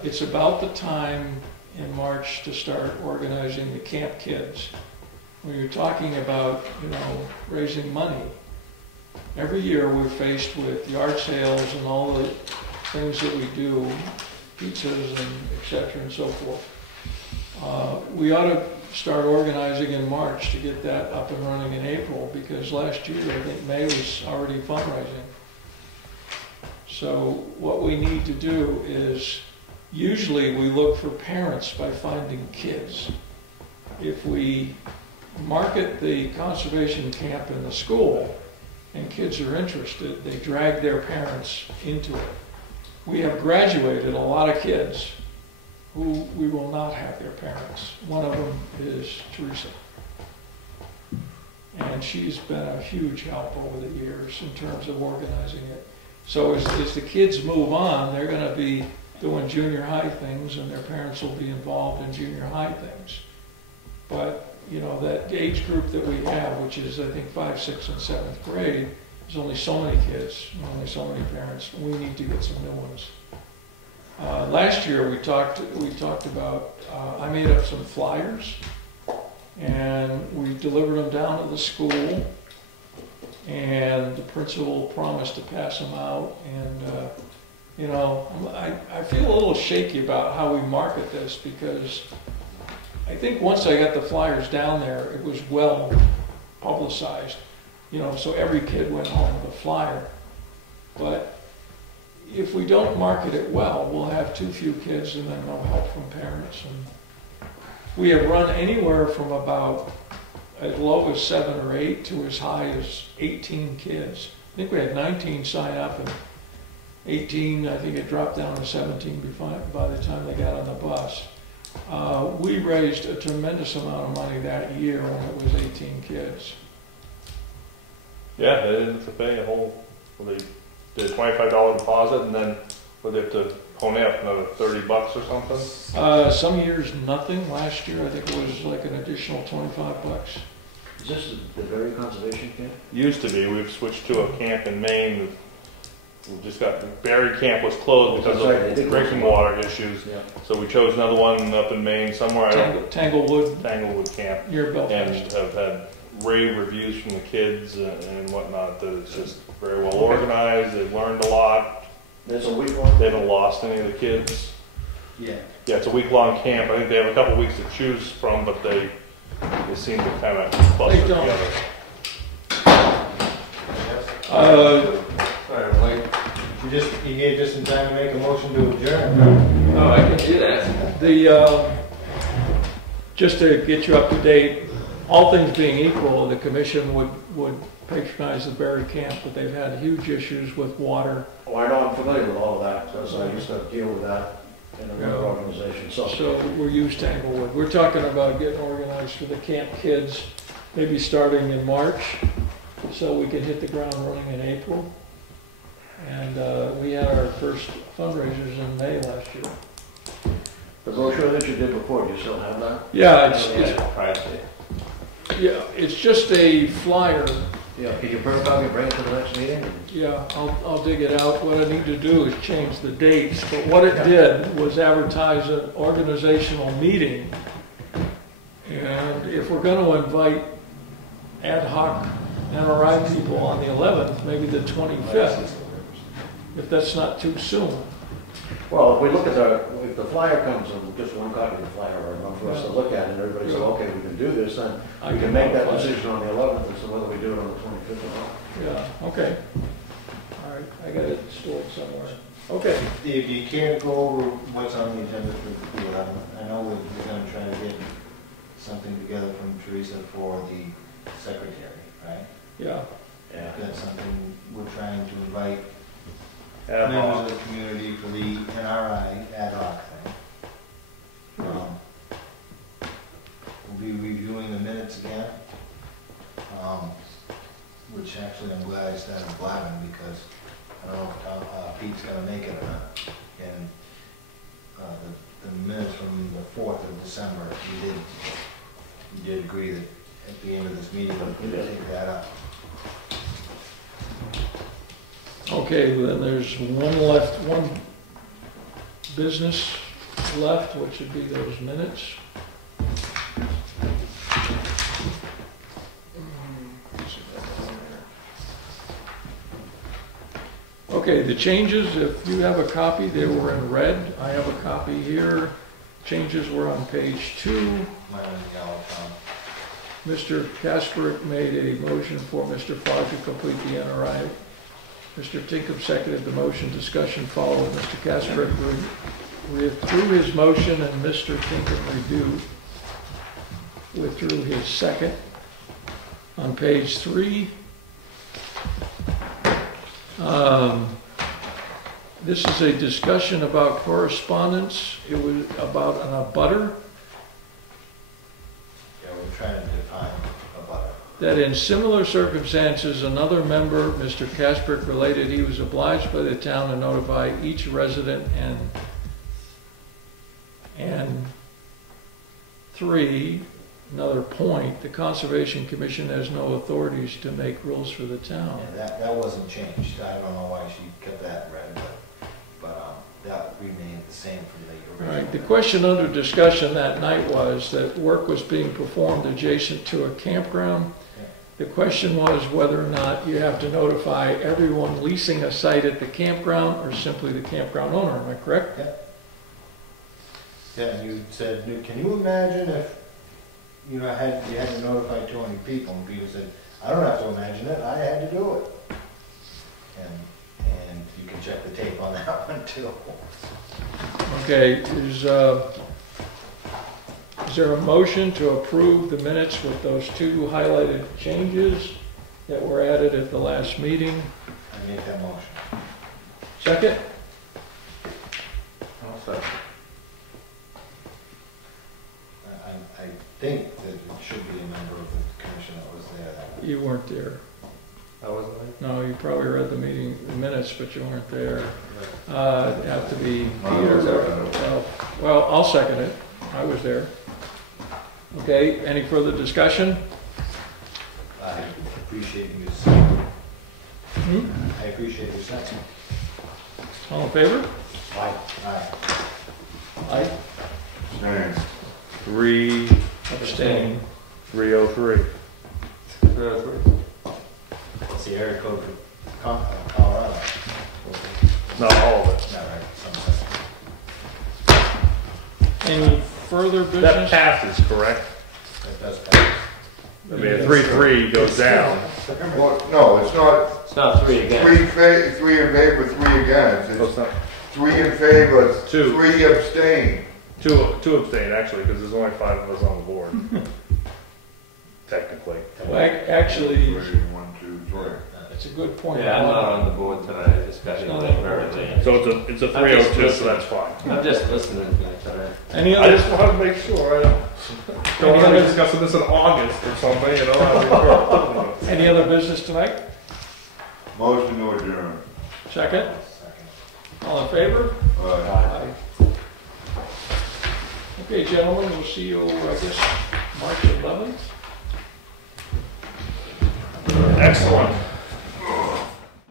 It's about the time in March to start organizing the camp kids. When you're talking about, you know, raising money, every year we're faced with yard sales and all the things that we do, pizzas and et cetera and so forth. We ought to start organizing in March to get that up and running in April, because last year, I think May was already fundraising. So what we need to do is Usually we look for parents by finding kids. If we market the conservation camp in the school and kids are interested, they drag their parents into it. We have graduated a lot of kids who we will not have their parents. One of them is Teresa. And she's been a huge help over the years in terms of organizing it. So as the kids move on, they're going to be doing junior high things, and their parents will be involved in junior high things. But, you know, that age group that we have, which is, I think, 5th, 6th, and 7th grade, there's only so many kids, only so many parents. We need to get some new ones. Last year we talked about, I made up some flyers, and we delivered them down to the school, and the principal promised to pass them out. And you know, I feel a little shaky about how we market this, because I think once I got the flyers down there, it was well publicized, you know, so every kid went home with a flyer. But if we don't market it well, we'll have too few kids and then no help from parents. And we have run anywhere from about as low as 7 or 8 to as high as 18 kids. I think we had 19 sign up, and 18, I think it dropped down to 17 by the time they got on the bus. We raised a tremendous amount of money that year when it was 18 kids. Yeah, they didn't have to pay a whole, well, they did a $25 deposit, and then would they have to pony up another $30 or something? Some years nothing. Last year I think it was like an additional $25. Is this the Berry Conservation Camp? Used to be. We've switched to a camp in Maine. We just got, Berry Camp was closed because of drinking water issues. Yeah. So we chose another one up in Maine somewhere. Tanglewood Camp. Near Belfast. And have had rave reviews from the kids and whatnot, that it's just very well organized. They've learned a lot. There's a week long? They haven't lost any of the kids. Yeah. Yeah, it's a week-long camp. I think they have a couple weeks to choose from, but they seem to kind of cluster They don't. together. Sorry, Mike. You gave just in time to make a motion to adjourn. Oh, I can do that. Just to get you up to date, all things being equal, the commission would patronize the Berry Camp, but they've had huge issues with water. Oh, I know, I'm familiar with all of that, because I used to deal with that in another organization. So we're used to Tanglewood. We're talking about getting organized for the camp kids, maybe starting in March, so we can hit the ground running in April. And we had our first fundraisers in May last year. The brochure that you did before, do you still have that? Yeah, it's just a flyer. Yeah, can you print a copy and bring it to the next meeting? Yeah, I'll dig it out. What I need to do is change the dates, but what it did was advertise an organizational meeting. And if we're going to invite ad hoc NRI people on the 11th, maybe the 25th, if that's not too soon. Well, if we look at if the flyer comes and just one copy of the flyer or enough for us to look at, and everybody says, okay, we can do this, then we can make that decision on the 11th as to whether we do it on the 25th or not. Yeah, okay. All right, I got it stored somewhere. Okay. If you can't go over what's on the agenda for the 11th, I know we're going to try to get something together from Teresa for the secretary, right? Yeah. Yeah. That's something we're trying to invite Ad hoc. members of the community for the NRI ad hoc thing. We'll be reviewing the minutes again, which actually I'm glad I started blabbing, because I don't know if Pete's going to make it or not. And the minutes from the 4th of December, you did agree that at the end of this meeting, we'll take that up. Okay, then there's one business left, which would be those minutes. Okay, the changes, if you have a copy, they were in red. I have a copy here. Changes were on page 2. Mine on the yellow, Tom. Mr. Casper made a motion for Mr. Fogg to complete the NRI. Mr. Tinkham seconded the motion. Discussion followed. Mr. Casper withdrew his motion and Mr. Kincaid withdrew his second. On page 3, this is a discussion about correspondence. It was about an abutter. Yeah, we're trying to define a butter. That in similar circumstances, another member, Mr. Casper, related he was obliged by the town to notify each resident and 3, another point, the Conservation Commission has no authorities to make rules for the town. Yeah, that wasn't changed. I don't know why she kept that red, but that remained the same from the original. Right, the question under discussion that night was that work was being performed adjacent to a campground. The question was whether or not you have to notify everyone leasing a site at the campground or simply the campground owner, am I correct? Yeah. Yeah, and you said, can you imagine if, you had to notify 200 people, and Peter said, I don't have to imagine it, I had to do it. And you can check the tape on that one too. Okay, is there a motion to approve the minutes with those 2 highlighted changes that were added at the last meeting? I make that motion. Second? I'll second. I think that it should be a member of the commission that was there that You weren't there. I wasn't there? No, you probably read the meeting minutes, but you weren't there. It'd have to be Peter. Well, I'll second it. I was there. Okay, any further discussion? I appreciate you saying. Hmm? I appreciate you saying. All in favor? Aye. Aye. Aye. 3, Abstain. 303. It's the area code for Colorado. Not all of it. Not right. Some Any further That business? passes, correct? That does pass. I mean, 3-3 goes down. Well, no, it's not It's not 3 again. 3 in favor, 3 against. So It's it's not 3 in favor, 2. 3 abstain. 2 abstain, actually, because there's only 5 of us on the board. Technically. Well, actually, 1, 2, 3. it's a good point. Yeah, I'm not on the board tonight, I just got It's here not late on the board early. tonight. So it's a 302, so that's fine. I'm just listening tonight, all right? Any I other, just want to make sure I don't want to be discussing this in August or something, you know? any other business tonight? Motion to adjourn. Second? All in favor? Aye. Aye. Okay, gentlemen, we'll see you, I guess, March 11th. Excellent.